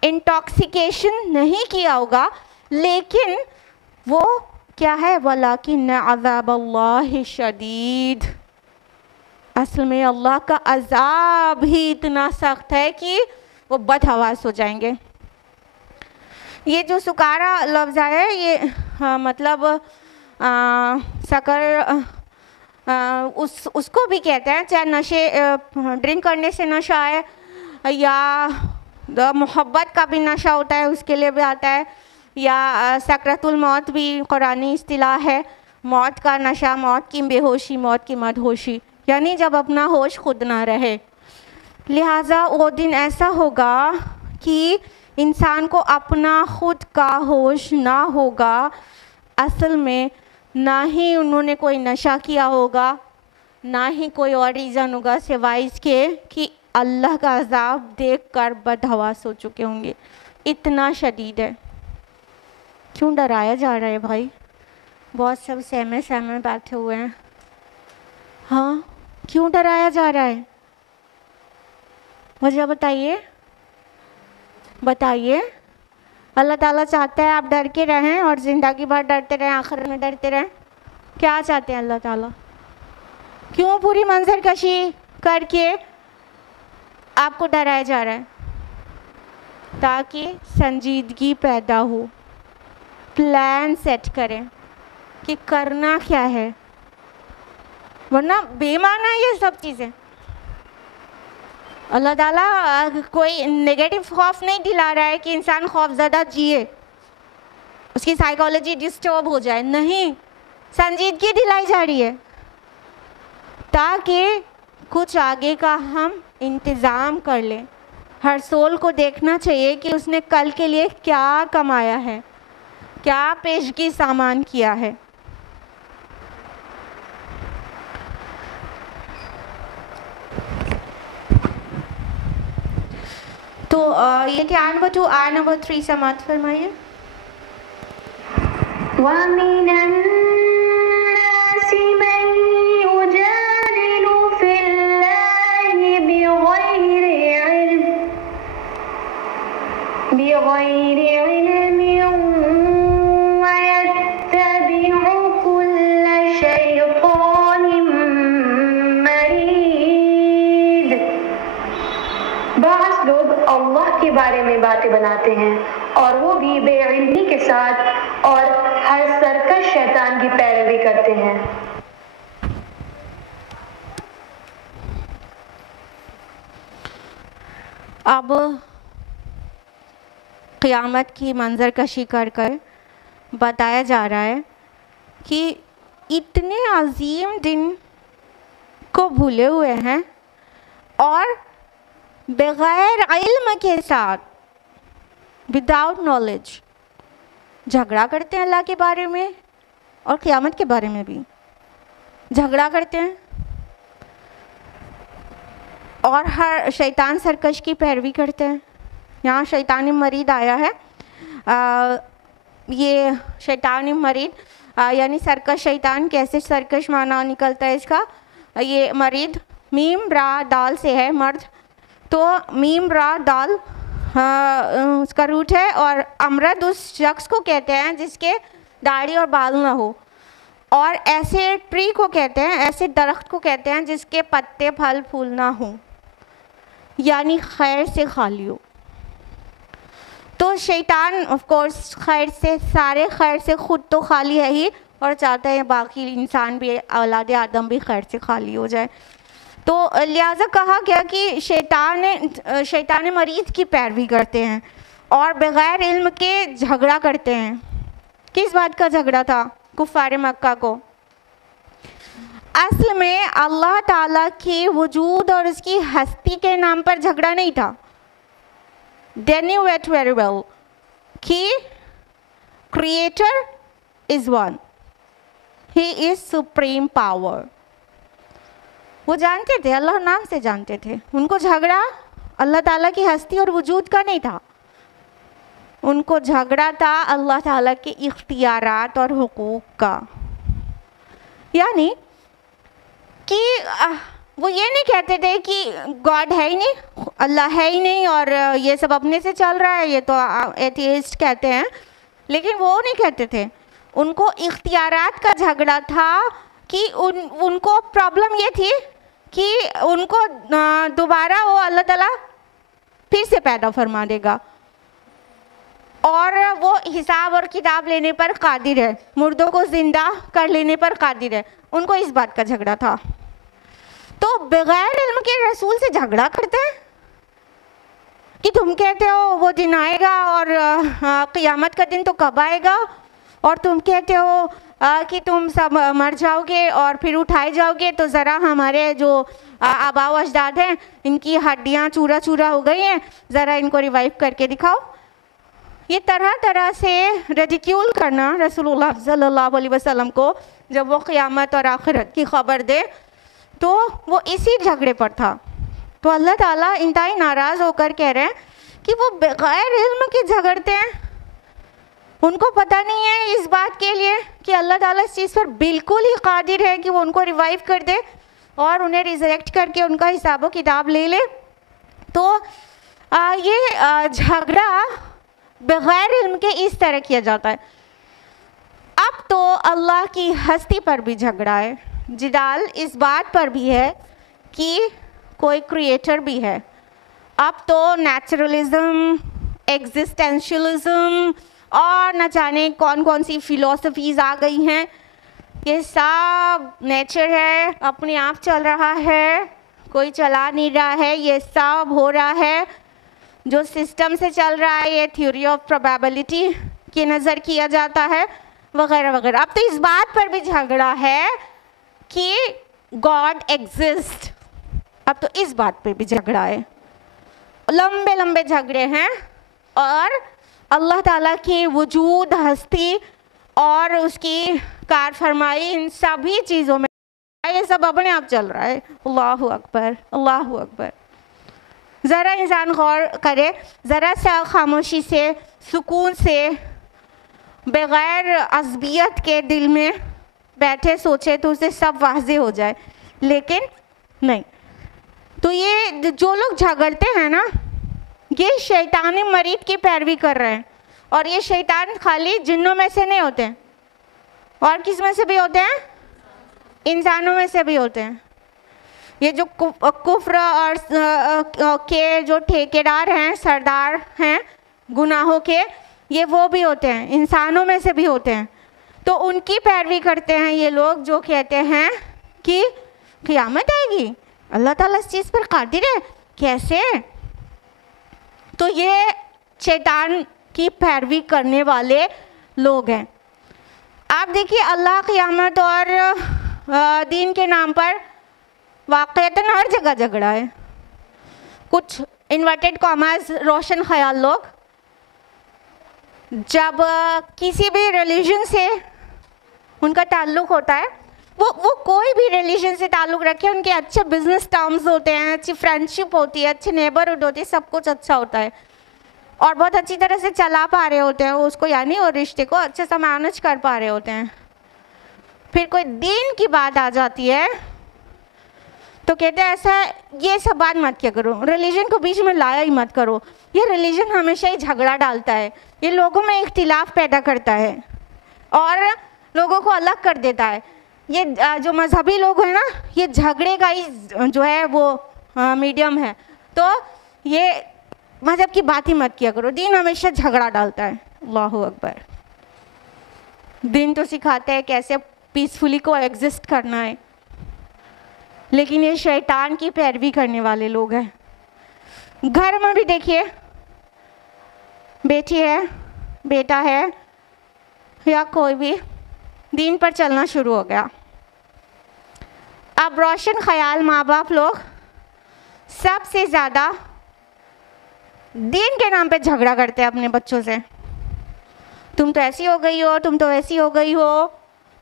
इंटॉक्सिकेशन नहीं किया होगा, लेकिन वो क्या है, वलाकिन अज़ाबल्लाहि शदीद, असल में अल्लाह का अज़ाब ही इतना सख्त है कि वो बदहवास हो जाएंगे। ये जो सुकारा लफ्ज़ है ये मतलब शक्कर उसको भी कहते हैं, चाहे नशे ड्रिंक करने से नशा है या मोहब्बत का भी नशा होता है उसके लिए भी आता है, या सकरतुल मौत भी कुरानी इस्तिलाह है, मौत का नशा, मौत की बेहोशी, मौत की मदहोशी, यानी जब अपना होश खुद ना रहे। लिहाजा वो दिन ऐसा होगा कि इंसान को अपना खुद का होश ना होगा। असल में ना ही उन्होंने कोई नशा किया होगा, ना ही कोई और रीज़न होगा सिवाय इसके कि अल्लाह का अज़ाब देखकर बदहवास हो चुके होंगे। इतना शदीद है। क्यों डराया जा रहा है भाई? बहुत सब सहमे सहमे बैठे हुए हैं। हाँ, क्यों डराया जा रहा है? मुझे बताइए, बताइए। अल्लाह ताला चाहता है आप डर के रहें और ज़िंदगी भर डरते रहें, आखिर में डरते रहें। क्या चाहते हैं अल्लाह ताला? क्यों पूरी मंजर कशी करके आपको डराया जा रहा है? ताकि संजीदगी पैदा हो। प्लान सेट करें कि करना क्या है, वरना बेमाना ये सब चीज़ें। अल्लाह ताला कोई नेगेटिव खौफ नहीं दिला रहा है कि इंसान खौफज़दा जिए, उसकी साइकोलॉजी डिस्टर्ब हो जाए, नहीं, संजीदगी दिलाई जा रही है ताकि कुछ आगे का हम इंतज़ाम कर लें। हर सोल को देखना चाहिए कि उसने कल के लिए क्या कमाया है, क्या पेशगी सामान किया है। तो ये क्या नंबर 2 आय नंबर 3 समाप्त फरमाइए। अल्लाह के बारे में बातें बनाते हैं और वो भी बेइल्मी के साथ और हर सरकश शैतान की पैरवी करते हैं। अब क़यामत की मंजर कशी कर कर बताया जा रहा है कि इतने अजीम दिन को भूले हुए हैं और बग़ैर इल्म के साथ, विदाउट नॉलेज, झगड़ा करते हैं अल्लाह के बारे में और क़यामत के बारे में भी झगड़ा करते हैं और हर शैतान सरकश की पैरवी करते हैं। यहाँ शैतानी मरीद आया है, ये शैतानी मरीद यानी सरकश शैतान, कैसे सरकश माना निकलता है इसका, ये मरीद मीम रा दाल से है, मर्द, तो मीम रा दाल उसका रूट है और अमरद उस शख्स को कहते हैं जिसके दाढ़ी और बाल ना हो, और ऐसे ट्री को कहते हैं, ऐसे दरख्त को कहते हैं जिसके पत्ते फल फूल ना हो, यानी खैर से खाली हो। तो शैतान ऑफ कोर्स खैर से, सारे खैर से खुद तो खाली है ही और चाहते हैं बाकी इंसान भी, औलाद आदम भी खैर से खाली हो जाए। तो लिहाजा कहा गया कि शैतान मरीद की पैरवी करते हैं और बग़ैर इल्म के झगड़ा करते हैं। किस बात का झगड़ा था कुफ़ार मक्का को? असल में अल्लाह ताला के वजूद और उसकी हस्ती के नाम पर झगड़ा नहीं था। They knew it very well कि Creator is one, He is supreme power। वो जानते थे, अल्लाह नाम से जानते थे। उनको झगड़ा अल्लाह ताला की हस्ती और वजूद का नहीं था, उनको झगड़ा था अल्लाह ताला के इख्तियारात और हुकूक का। यानी कि वो ये नहीं कहते थे कि गॉड है ही नहीं, अल्लाह है ही नहीं और ये सब अपने से चल रहा है, ये तो एथियस्ट कहते हैं, लेकिन वो नहीं कहते थे। उनको इख्तियारात का झगड़ा था कि उनको प्रॉब्लम ये थी कि उनको दोबारा वो अल्लाह ताला फिर से पैदा फरमा देगा और वो हिसाब और किताब लेने पर कादिर है, मुर्दों को ज़िंदा कर लेने पर कादिर है। उनको इस बात का झगड़ा था। तो बग़ैर इल्म के रसूल से झगड़ा करते हैं कि तुम कहते हो वो दिन आएगा और क़यामत का दिन तो कब आएगा, और तुम कहते हो कि तुम सब मर जाओगे और फिर उठाए जाओगे, तो ज़रा हमारे जो आबा व अजदाद हैं इनकी हड्डियाँ चूरा चूरा हो गई हैं, ज़रा इनको रिवाइव करके दिखाओ। ये तरह तरह से रेडिक्यूल करना रसूलुल्लाह सल्लल्लाहु अलैहि वसल्लम को जब वो क़यामत और आखिरत की ख़बर दे, तो वो इसी झगड़े पर था। तो अल्लाह ताला इंतहाई नाराज़ होकर कह रहे हैं कि वो बग़ैर इल्म के झगड़ते हैं। उनको पता नहीं है इस बात के लिए कि अल्लाह ताला इस चीज़ पर बिल्कुल ही कादिर है कि वो उनको रिवाइव कर दे और उन्हें रिजरेक्ट करके उनका हिसाब किताब ले ले। तो ये झगड़ा बग़ैर इल्म के इस तरह किया जाता है। अब तो अल्लाह की हस्ती पर भी झगड़ा है, जिदाल इस बात पर भी है कि कोई क्रिएटर भी है। अब तो नेचुरलिज्म, एग्जिस्टेंशियलिज्म और न जाने कौन कौन सी फिलोसफीज़ आ गई हैं। ये सब नेचर है, अपने आप चल रहा है, कोई चला नहीं रहा है, ये सब हो रहा है जो सिस्टम से चल रहा है, ये थ्योरी ऑफ प्रोबेबिलिटी की नज़र किया जाता है वगैरह वगैरह। अब तो इस बात पर भी झगड़ा है कि गॉड एग्जिस्ट, अब तो इस बात पे भी झगड़ा है, लंबे लंबे झगड़े हैं। और अल्लाह ताला की वजूद, हस्ती और उसकी कार फरमाई, इन सभी चीज़ों में ये सब अपने आप चल रहा है। अल्लाहु अकबर, अल्लाहु अकबर। ज़रा इंसान गौर करे, ज़रा सा खामोशी से, सुकून से, बग़ैर अज़बियत के दिल में बैठे सोचे तो उसे सब वाज़े हो जाए, लेकिन नहीं। तो ये जो लोग झगड़ते हैं ना, ये शैतानी मरीद की पैरवी कर रहे हैं। और ये शैतान खाली जिन्नों में से नहीं होते हैं, और किस में से भी होते हैं? इंसानों में से भी होते हैं। ये जो कुफ्र और के जो ठेकेदार हैं, सरदार हैं गुनाहों के, ये वो भी होते हैं, इंसानों में से भी होते हैं। तो उनकी पैरवी करते हैं ये लोग जो कहते हैं कि क़यामत आएगी, अल्लाह ताला इस चीज़ पर कादिर है। कैसे? तो ये शैतान की पैरवी करने वाले लोग हैं। आप देखिए, अल्लाह क़यामत और दीन के नाम पर वाक़ईतन हर जगह झगड़ा है। कुछ इन्वर्टेड कॉमर्स रोशन ख्याल लोग जब किसी भी रिलीजन से उनका ताल्लुक़ होता है, वो कोई भी रिलीजन से ताल्लुक़ रखे, उनके अच्छे बिजनेस टर्म्स होते हैं, अच्छी फ्रेंडशिप होती है, अच्छी नेबरहुड होती है, सब कुछ अच्छा होता है और बहुत अच्छी तरह से चला पा रहे होते हैं उसको, यानी वो रिश्ते को अच्छे से मैनेज कर पा रहे होते हैं। फिर कोई दीन की बात आ जाती है तो कहते हैं ऐसा, ये सब बात मत किया करो, रिलीजन को बीच में लाया ही मत करो। ये रिलीजन हमेशा ही झगड़ा डालता है, ये लोगों में इख्तिलाफ पैदा करता है और लोगों को अलग कर देता है। ये जो मजहबी लोग हैं ना, ये झगड़े का ही जो है वो मीडियम है। तो ये मजहब की बात ही मत किया करो, दीन हमेशा झगड़ा डालता है। अल्लाहु अकबर। दीन तो सिखाता है कैसे पीसफुली को एग्जिस्ट करना है, लेकिन ये शैतान की पैरवी करने वाले लोग हैं। घर में भी देखिए, बेटी है, बेटा है या कोई भी दीन पर चलना शुरू हो गया। अब रोशन ख्याल माँ बाप लोग सबसे ज़्यादा दीन के नाम पे झगड़ा करते हैं अपने बच्चों से। तुम तो ऐसी हो गई हो, तुम तो वैसी हो गई हो,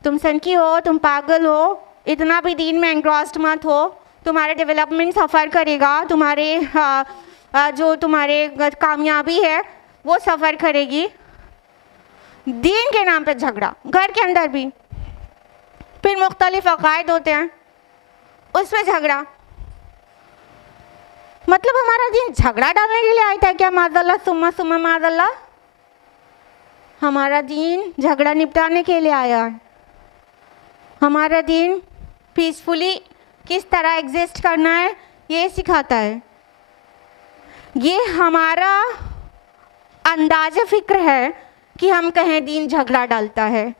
तुम सनकी हो, तुम पागल हो, इतना भी दीन में एंग्रॉस्ड मत हो, तुम्हारे डेवलपमेंट सफ़र करेगा, तुम्हारे जो तुम्हारे कामयाबी है वो सफ़र करेगी। दीन के नाम पे झगड़ा, घर के अंदर भी। फिर मुख्तलिफ अकायद होते हैं, उसमें झगड़ा। मतलब हमारा दीन झगड़ा डालने के लिए आया था क्या? माज़अल्लाह सुम्मा सुम्मा माज़अल्लाह। हमारा दीन झगड़ा निपटाने के लिए आया है। हमारा दीन पीसफुली किस तरह एग्जिस्ट करना है ये सिखाता है। ये हमारा अंदाज़ फ़िक्र है कि हम कहें दीन झगड़ा डालता है।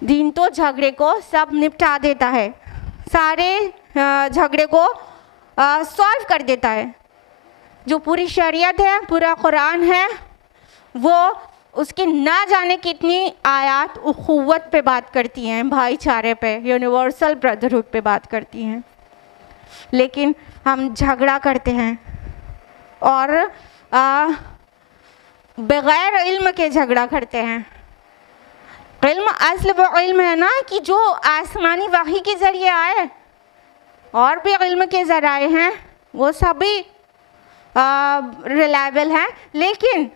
दीन तो झगड़े को सब निपटा देता है, सारे झगड़े को सॉल्व कर देता है। जो पूरी शरीयत है, पूरा कुरान है, वो उसकी ना जाने कितनी आयत उखुव्वत पे बात करती हैं, भाईचारे पे, यूनिवर्सल ब्रदरहुड पे बात करती हैं। लेकिन हम झगड़ा करते हैं और बग़ैर इल्म के झगड़ा करते हैं। इल्म असल वो इल्म है ना कि जो आसमानी वही के ज़रिए आए, और भी इल्म के ज़राए हैं वो सभी रिलायबल हैं, लेकिन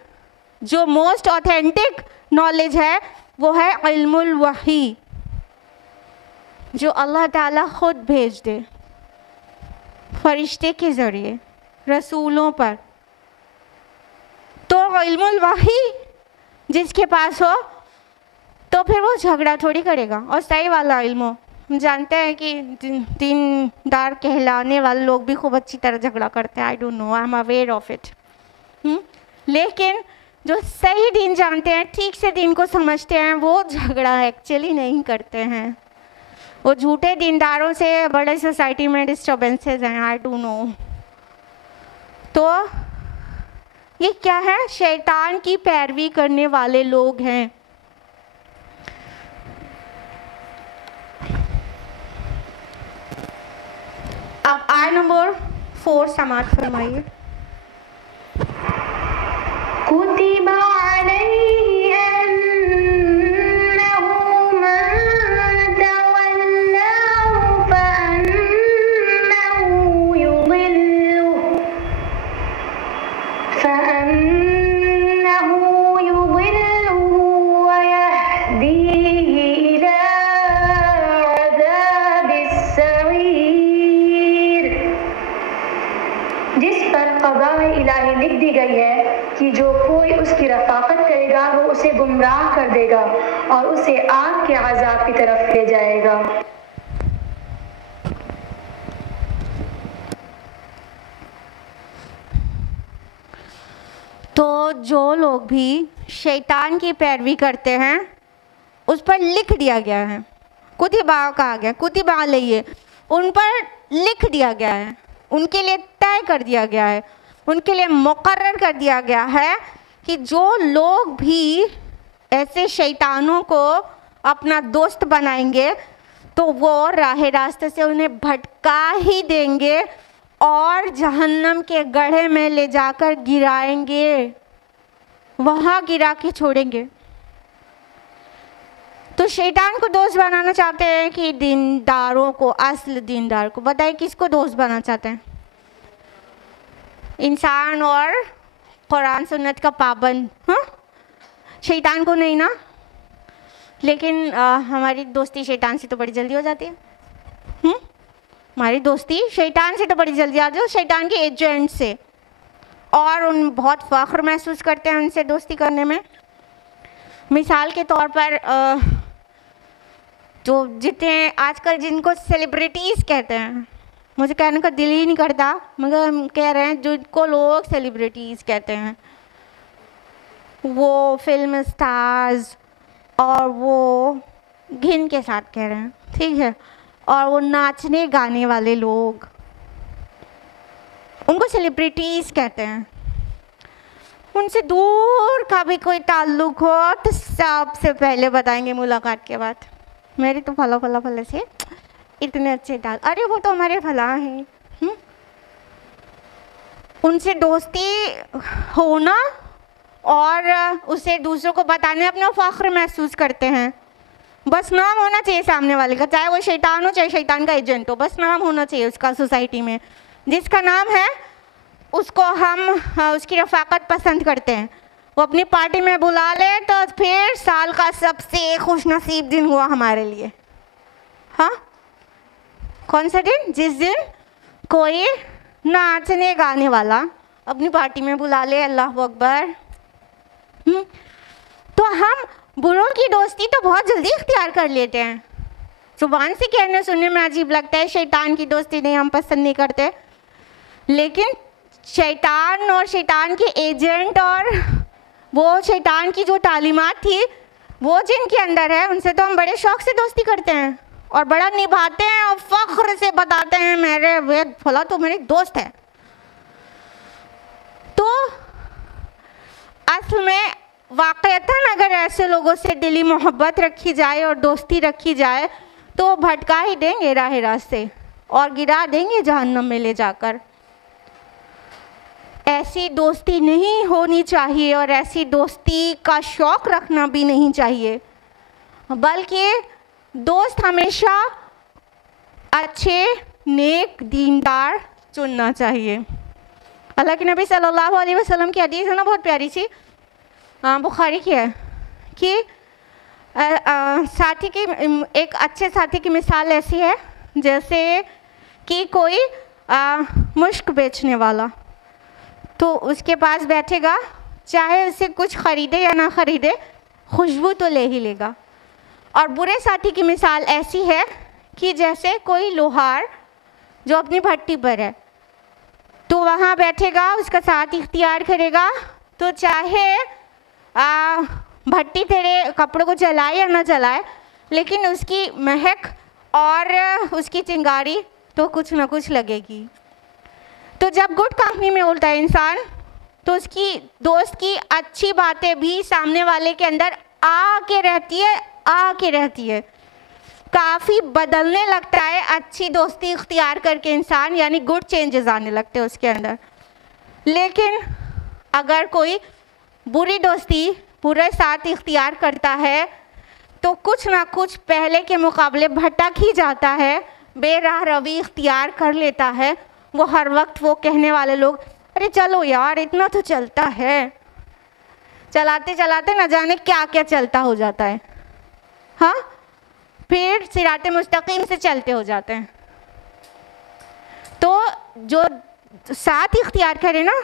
जो मोस्ट ऑथेंटिक नॉलेज है वो है इल्मुल वही, जो अल्लाह ताला खुद भेज दे फरिश्ते के ज़रिए रसूलों पर। तो इल्मुल वही जिसके पास हो तो फिर वो झगड़ा थोड़ी करेगा। और सही वाला इल्म हो, हम जानते हैं कि दीनदार कहलाने वाले लोग भी खूब अच्छी तरह झगड़ा करते हैं। I don't know, I am aware of it. लेकिन जो सही दीन जानते हैं, ठीक से दीन को समझते हैं, वो झगड़ा एक्चुअली नहीं करते हैं। वो झूठे दीनदारों से बड़े सोसाइटी में डिस्टर्बेंसेस हैं, आई डोंट नो। तो ये क्या है? शैतान की पैरवी करने वाले लोग हैं। अब आय नंबर 4 समाप्त फरमाइए। कुतिबा अलैहि अन्नहु मन तवल्लाहु फअन्नहु युदिल्लुहु व यहदीहि इला अज़ाबिस सईर। जिस पर क़ज़ा-ए इलाही लिख दी गई है कि जो कोई उसकी रफ़ाक़त करेगा वो उसे गुमराह कर देगा और उसे आग के अज़ाब की तरफ ले जाएगा। तो जो लोग भी शैतान की पैरवी करते हैं, उस पर लिख दिया गया है, कुतिबा कहा गया, कुतिबा अलैहि, उन पर लिख दिया गया है, उनके लिए तय कर दिया गया है, उनके लिए मुकर्रर कर दिया गया है कि जो लोग भी ऐसे शैतानों को अपना दोस्त बनाएंगे तो वो राह रास्ते से उन्हें भटका ही देंगे और जहन्नम के गड्ढे में ले जाकर गिराएंगे, वहाँ गिरा के छोड़ेंगे। तो शैतान को दोस्त बनाना चाहते हैं कि दीनदारों को, असल दीनदार को। बताइए किसको दोस्त बनाना चाहते हैं? इंसान और कुरान सुन्नत का पाबंद, हाँ? शैतान को नहीं ना। लेकिन हमारी दोस्ती शैतान से तो बड़ी जल्दी हो जाती है। हमारी दोस्ती शैतान से तो बड़ी जल्दी आती है, शैतान के एजेंट से, और उन बहुत फ़ख्र महसूस करते हैं उनसे दोस्ती करने में। मिसाल के तौर पर जो जितने आजकल जिनको सेलिब्रिटीज़ कहते हैं, मुझे कहने का दिल ही नहीं करता मगर हम कह रहे हैं, जिनको लोग सेलिब्रिटीज़ कहते हैं, वो फिल्म स्टार्स, और वो घिन के साथ कह रहे हैं, ठीक है, और वो नाचने गाने वाले लोग, उनको सेलिब्रिटीज़ कहते हैं। उनसे दूर का भी कोई ताल्लुक़ हो तो सबसे पहले बताएंगे मुलाकात के बाद, मेरे तो फला फला फला से इतने अच्छे दाल, अरे वो तो हमारे फला हैं। उनसे दोस्ती होना और उसे दूसरों को बताने अपना फ़ख्र महसूस करते हैं। बस नाम होना चाहिए सामने वाले का, चाहे वो शैतान हो चाहे शैतान का एजेंट हो, बस नाम होना चाहिए उसका सोसाइटी में। जिसका नाम है उसको हम उसकी रफ़ाक़त पसंद करते हैं। वो अपनी पार्टी में बुला ले तो फिर साल का सबसे खुशनसीब दिन हुआ हमारे लिए। हाँ, कौन सा दिन? जिस दिन कोई नाचने गाने वाला अपनी पार्टी में बुला ले, अल्लाह अकबर। तो हम बुरों की दोस्ती तो बहुत जल्दी इख्तियार कर लेते हैं, ज़ुबान से कहने सुनने में अजीब लगता है, शैतान की दोस्ती नहीं, हम पसंद नहीं करते। लेकिन शैतान और शैतान के एजेंट और वो शैतान की जो तालीमात थी वो जिनके अंदर है, उनसे तो हम बड़े शौक़ से दोस्ती करते हैं और बड़ा निभाते हैं और फ़ख्र से बताते हैं मेरे वे फला तो मेरे दोस्त है। तो असल में वाक़अतन अगर ऐसे लोगों से दिली मोहब्बत रखी जाए और दोस्ती रखी जाए तो भटका ही देंगे राह रास्ते और गिरा देंगे जहन्नम में ले जाकर। ऐसी दोस्ती नहीं होनी चाहिए और ऐसी दोस्ती का शौक़ रखना भी नहीं चाहिए, बल्कि दोस्त हमेशा अच्छे नेक दीनदार चुनना चाहिए। अल्लाह के नबी सल्लल्लाहु अलैहि वसल्लम की हदीस है ना, बहुत प्यारी सी, बुखारी की है कि साथी की, एक अच्छे साथी की मिसाल ऐसी है जैसे कि कोई मुश्क बेचने वाला तो उसके पास बैठेगा, चाहे उसे कुछ ख़रीदे या ना ख़रीदे, खुशबू तो ले ही लेगा। और बुरे साथी की मिसाल ऐसी है कि जैसे कोई लोहार जो अपनी भट्टी पर है तो वहाँ बैठेगा, उसका साथ इख्तियार करेगा, तो चाहे भट्टी तेरे कपड़ों को जलाए या ना जलाए, लेकिन उसकी महक और उसकी चिंगारी तो कुछ ना कुछ लगेगी। तो जब गुड कंपनी में होता है इंसान, तो उसकी दोस्त की अच्छी बातें भी सामने वाले के अंदर आके रहती है। काफ़ी बदलने लगता है अच्छी दोस्ती इख्तियार करके इंसान, यानी गुड चेंजेस आने लगते हैं उसके अंदर। लेकिन अगर कोई बुरी दोस्ती बुरे साथ इख्तियार करता है तो कुछ ना कुछ पहले के मुकाबले भटक ही जाता है, बेराह रवी इख्तियार कर लेता है। वो हर वक्त वो कहने वाले लोग, अरे चलो यार इतना तो चलता है, चलाते चलाते न जाने क्या क्या चलता हो जाता है, हाँ, फिर सिराते मुस्तकीम से चलते हो जाते हैं। तो जो साथ इख्तियार करे ना,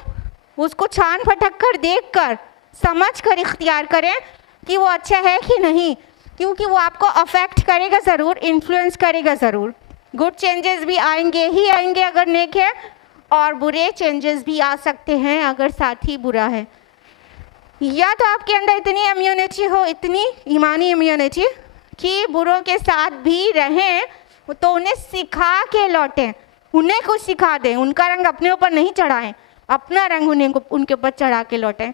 उसको छान फटक कर देख कर समझ कर इख्तियार करें कि वो अच्छा है कि नहीं, क्योंकि वो आपको अफेक्ट करेगा ज़रूर, इन्फ्लुएंस करेगा ज़रूर। गुड चेंजेस भी आएंगे ही आएंगे अगर नेक है, और बुरे चेंजेस भी आ सकते हैं अगर साथी बुरा है। या तो आपके अंदर इतनी इम्यूनिटी हो, इतनी ईमानी इम्यूनिटी कि बुरों के साथ भी रहें, तो उन्हें सिखा के लौटें, उन्हें कुछ सिखा दें, उनका रंग अपने ऊपर नहीं चढ़ाएं, अपना रंग उनके ऊपर चढ़ा के लौटें।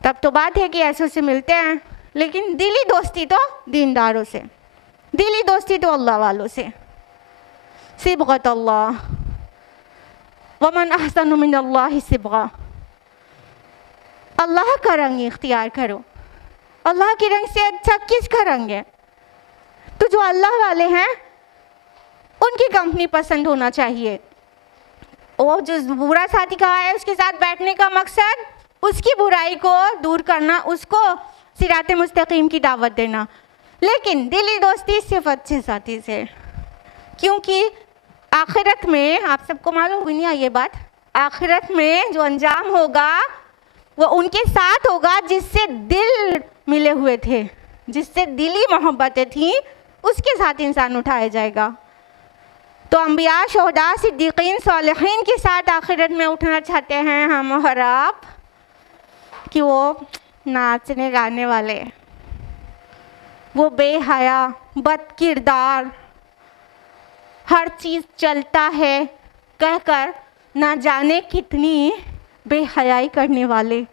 तब तो बात है कि ऐसे से मिलते हैं। लेकिन दिली दोस्ती तो दीनदारों से, दिली दोस्ती तो अल्लाह वालों से। सिबगत अल्लाह वमन अहसनु मिनल्लाहि सिबगा। अल्लाह का रंग इख्तियार करो, अल्लाह के रंग से अच्छा किसका रंग है? तो जो अल्लाह वाले हैं उनकी कंपनी पसंद होना चाहिए। वो जो बुरा साथी कहा है उसके साथ बैठने का मकसद उसकी बुराई को दूर करना, उसको सिराते मुस्तकीम की दावत देना। लेकिन दिली दोस्ती सिर्फ अच्छे साथी से, क्योंकि आखिरत में आप सबको मालूम हुई नहीं ये बात, आखिरत में जो अंजाम होगा वो उनके साथ होगा जिससे दिल मिले हुए थे, जिससे दिली मोहब्बतें थीं, उसके साथ इंसान उठाया जाएगा। तो अंबिया, शोहदा, सिद्दीकीन, सालिहीन के साथ आखिरत में उठना चाहते हैं हम और आप, कि वो नाचने गाने वाले, वो बेहया, बदकिरदार, हर चीज़ चलता है कहकर ना जाने कितनी बेहयाई करने वाले,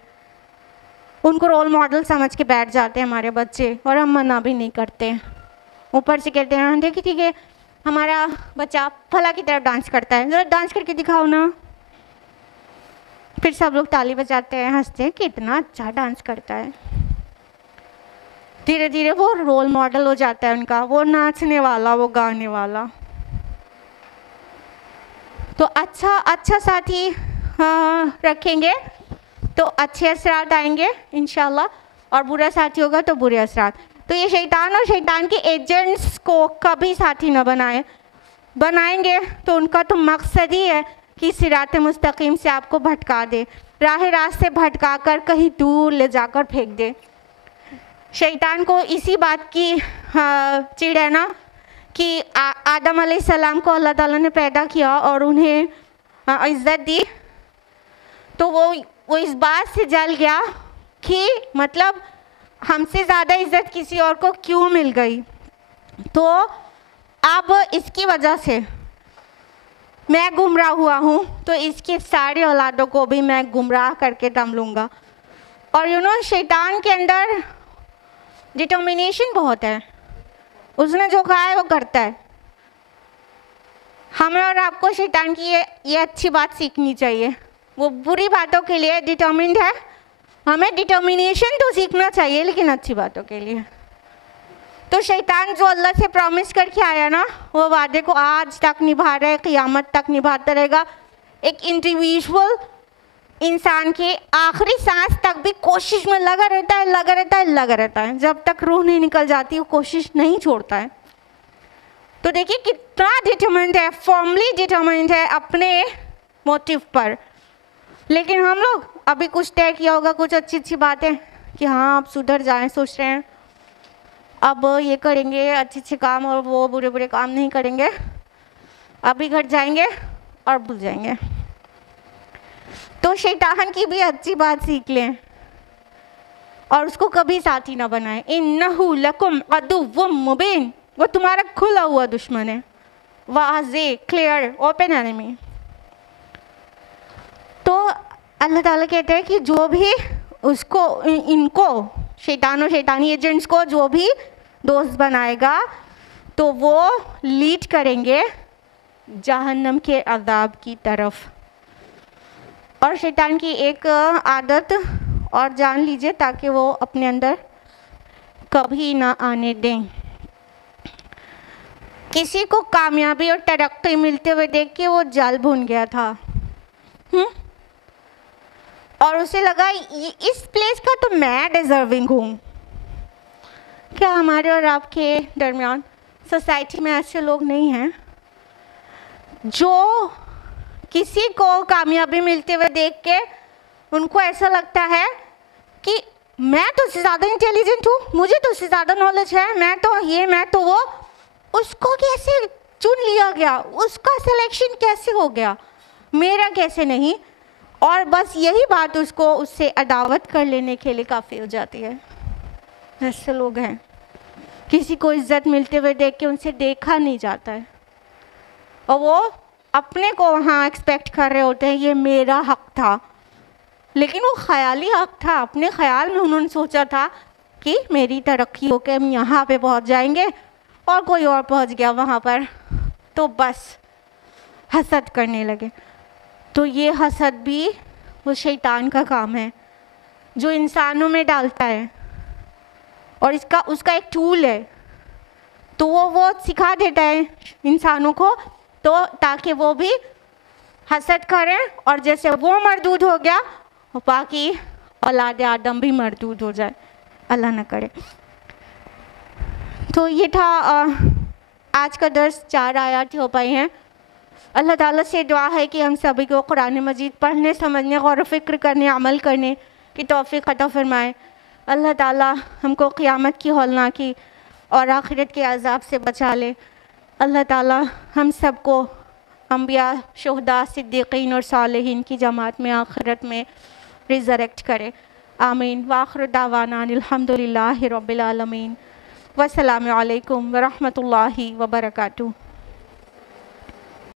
उनको रोल मॉडल समझ के बैठ जाते हैं हमारे बच्चे, और हम मना भी नहीं करते। ऊपर से कहते हैं देखिए ठीक है हमारा बच्चा फला की तरफ डांस करता है, ज़रा डांस करके दिखाओ ना। फिर सब लोग ताली बजाते हैं, हंसते हैं, कितना अच्छा डांस करता है। धीरे धीरे वो रोल मॉडल हो जाता है उनका, वो नाचने वाला, वो गाने वाला। तो अच्छा साथी रखेंगे तो अच्छे असरात आएंगे इंशाल्लाह, और बुरा साथी होगा तो बुरे असरात। तो ये शैतान और शैतान के एजेंट्स को कभी साथी न बनाएंगे तो उनका तो मकसद ही है कि सिराते मुस्तकीम से आपको भटका दे, राह रास्त से भटका कर कहीं दूर ले जाकर फेंक दे। शैतान को इसी बात की चिढ़ है ना कि आदम अलैहिस्सलाम को अल्लाह ताला ने पैदा किया और उन्हें इज़्ज़त दी, तो वो इस बात से जल गया कि मतलब हमसे ज़्यादा इज़्ज़त किसी और को क्यों मिल गई। तो अब इसकी वजह से मैं गुमराह हुआ हूँ, तो इसके सारे औलादों को भी मैं गुमराह करके दम लूँगा। और शैतान के अंदर डिटर्मिनेशन बहुत है, उसने जो कहा है वो करता है। हमें और आपको शैतान की ये अच्छी बात सीखनी चाहिए, वो बुरी बातों के लिए डिटर्मिन्ड है, हमें डिटर्मिनेशन तो सीखना चाहिए लेकिन अच्छी बातों के लिए। तो शैतान जो अल्लाह से प्रॉमिस करके आया ना, वो वादे को आज तक निभा रहा है, क़ियामत तक निभाता रहेगा। एक इंडिविजुअल इंसान के आखिरी सांस तक भी कोशिश में लगा रहता है, जब तक रूह नहीं निकल जाती वो कोशिश नहीं छोड़ता है। तो देखिए कितना डिटरमाइंड है, फॉर्मली डिटरमाइंड है अपने मोटिव पर। लेकिन हम लोग अभी कुछ तय किया होगा, कुछ अच्छी बातें कि हाँ आप सुधर जाएं, सोच रहे हैं अब ये करेंगे अच्छे काम और वो बुरे काम नहीं करेंगे, अभी घर जाएंगे और भूल जाएंगे। तो शैतान की भी अच्छी बात सीख लें और उसको कभी साथी ना बनाए। इन्नहु लकुम अदुव्वुम मुबीन, वो तुम्हारा खुला हुआ दुश्मन है, वाज़े क्लियर ओपन एनिमी। तो अल्लाह ताला कहते हैं कि जो भी उसको इनको शैतान और शैतानी एजेंट्स को जो भी दोस्त बनाएगा तो वो लीड करेंगे जहन्नम के अज़ाब की तरफ। और शैतान की एक आदत और जान लीजिए ताकि वो अपने अंदर कभी ना आने दें। किसी को कामयाबी और तरक्की मिलते हुए देख के वो जल भून गया था और उसे लगा इस प्लेस का तो मैं डिजर्विंग हूँ। क्या हमारे और आपके दरमियान सोसाइटी में ऐसे लोग नहीं हैं जो किसी को कामयाबी मिलते हुए देख के उनको ऐसा लगता है कि मैं तो उससे ज़्यादा इंटेलिजेंट हूँ, मुझे तो उससे ज़्यादा नॉलेज है, मैं तो ये मैं तो वो। उसको कैसे चुन लिया गया, उसका सिलेक्शन कैसे हो गया, मेरा कैसे नहीं। और बस यही बात उसको उससे अदावत कर लेने के लिए काफ़ी हो जाती है। ऐसे लोग हैं, किसी को इज्जत मिलते हुए देख के उनसे देखा नहीं जाता है और वो अपने को वहाँ एक्सपेक्ट कर रहे होते हैं ये मेरा हक था, लेकिन वो ख़याली हक था। अपने ख़याल में उन्होंने सोचा था कि मेरी तरक्की होकर हम यहाँ पे पहुँच जाएंगे और कोई और पहुँच गया वहाँ पर, तो बस हसद करने लगे। तो ये हसद भी वो शैतान का काम है जो इंसानों में डालता है और उसका एक टूल है। तो वो सिखा देता है इंसानों को तो ताकि वो भी हसद करें और जैसे वो मरदूद हो गया बाकी औलाद आदम भी मरदूद हो जाए, अल्लाह न करे। तो ये था आज का दर्स। 4 आयत हो पाई हैं। अल्लाह ताला से दुआ है कि हम सभी को कुरान मजीद पढ़ने, समझने, गौर फ़िक्र करने, अमल करने की तौफ़ीक़ अता फ़रमाए। अल्लाह ताला हमको क़यामत की हौलनाकी और आखिरत के अज़ाब से बचा ले। अल्लाह ताला हम सबको अंबिया, शुहदा, सिद्दीक़ीन और सालिहीन की जमात में आखिरत में रिज़रेक्ट करे। आमीन। वाखिर दावाना अनिल हम्दुलिल्लाहि रब्बिल आलमीन। वस्सलामु अलैकुम व रहमतुल्लाहि व बरकातुहू।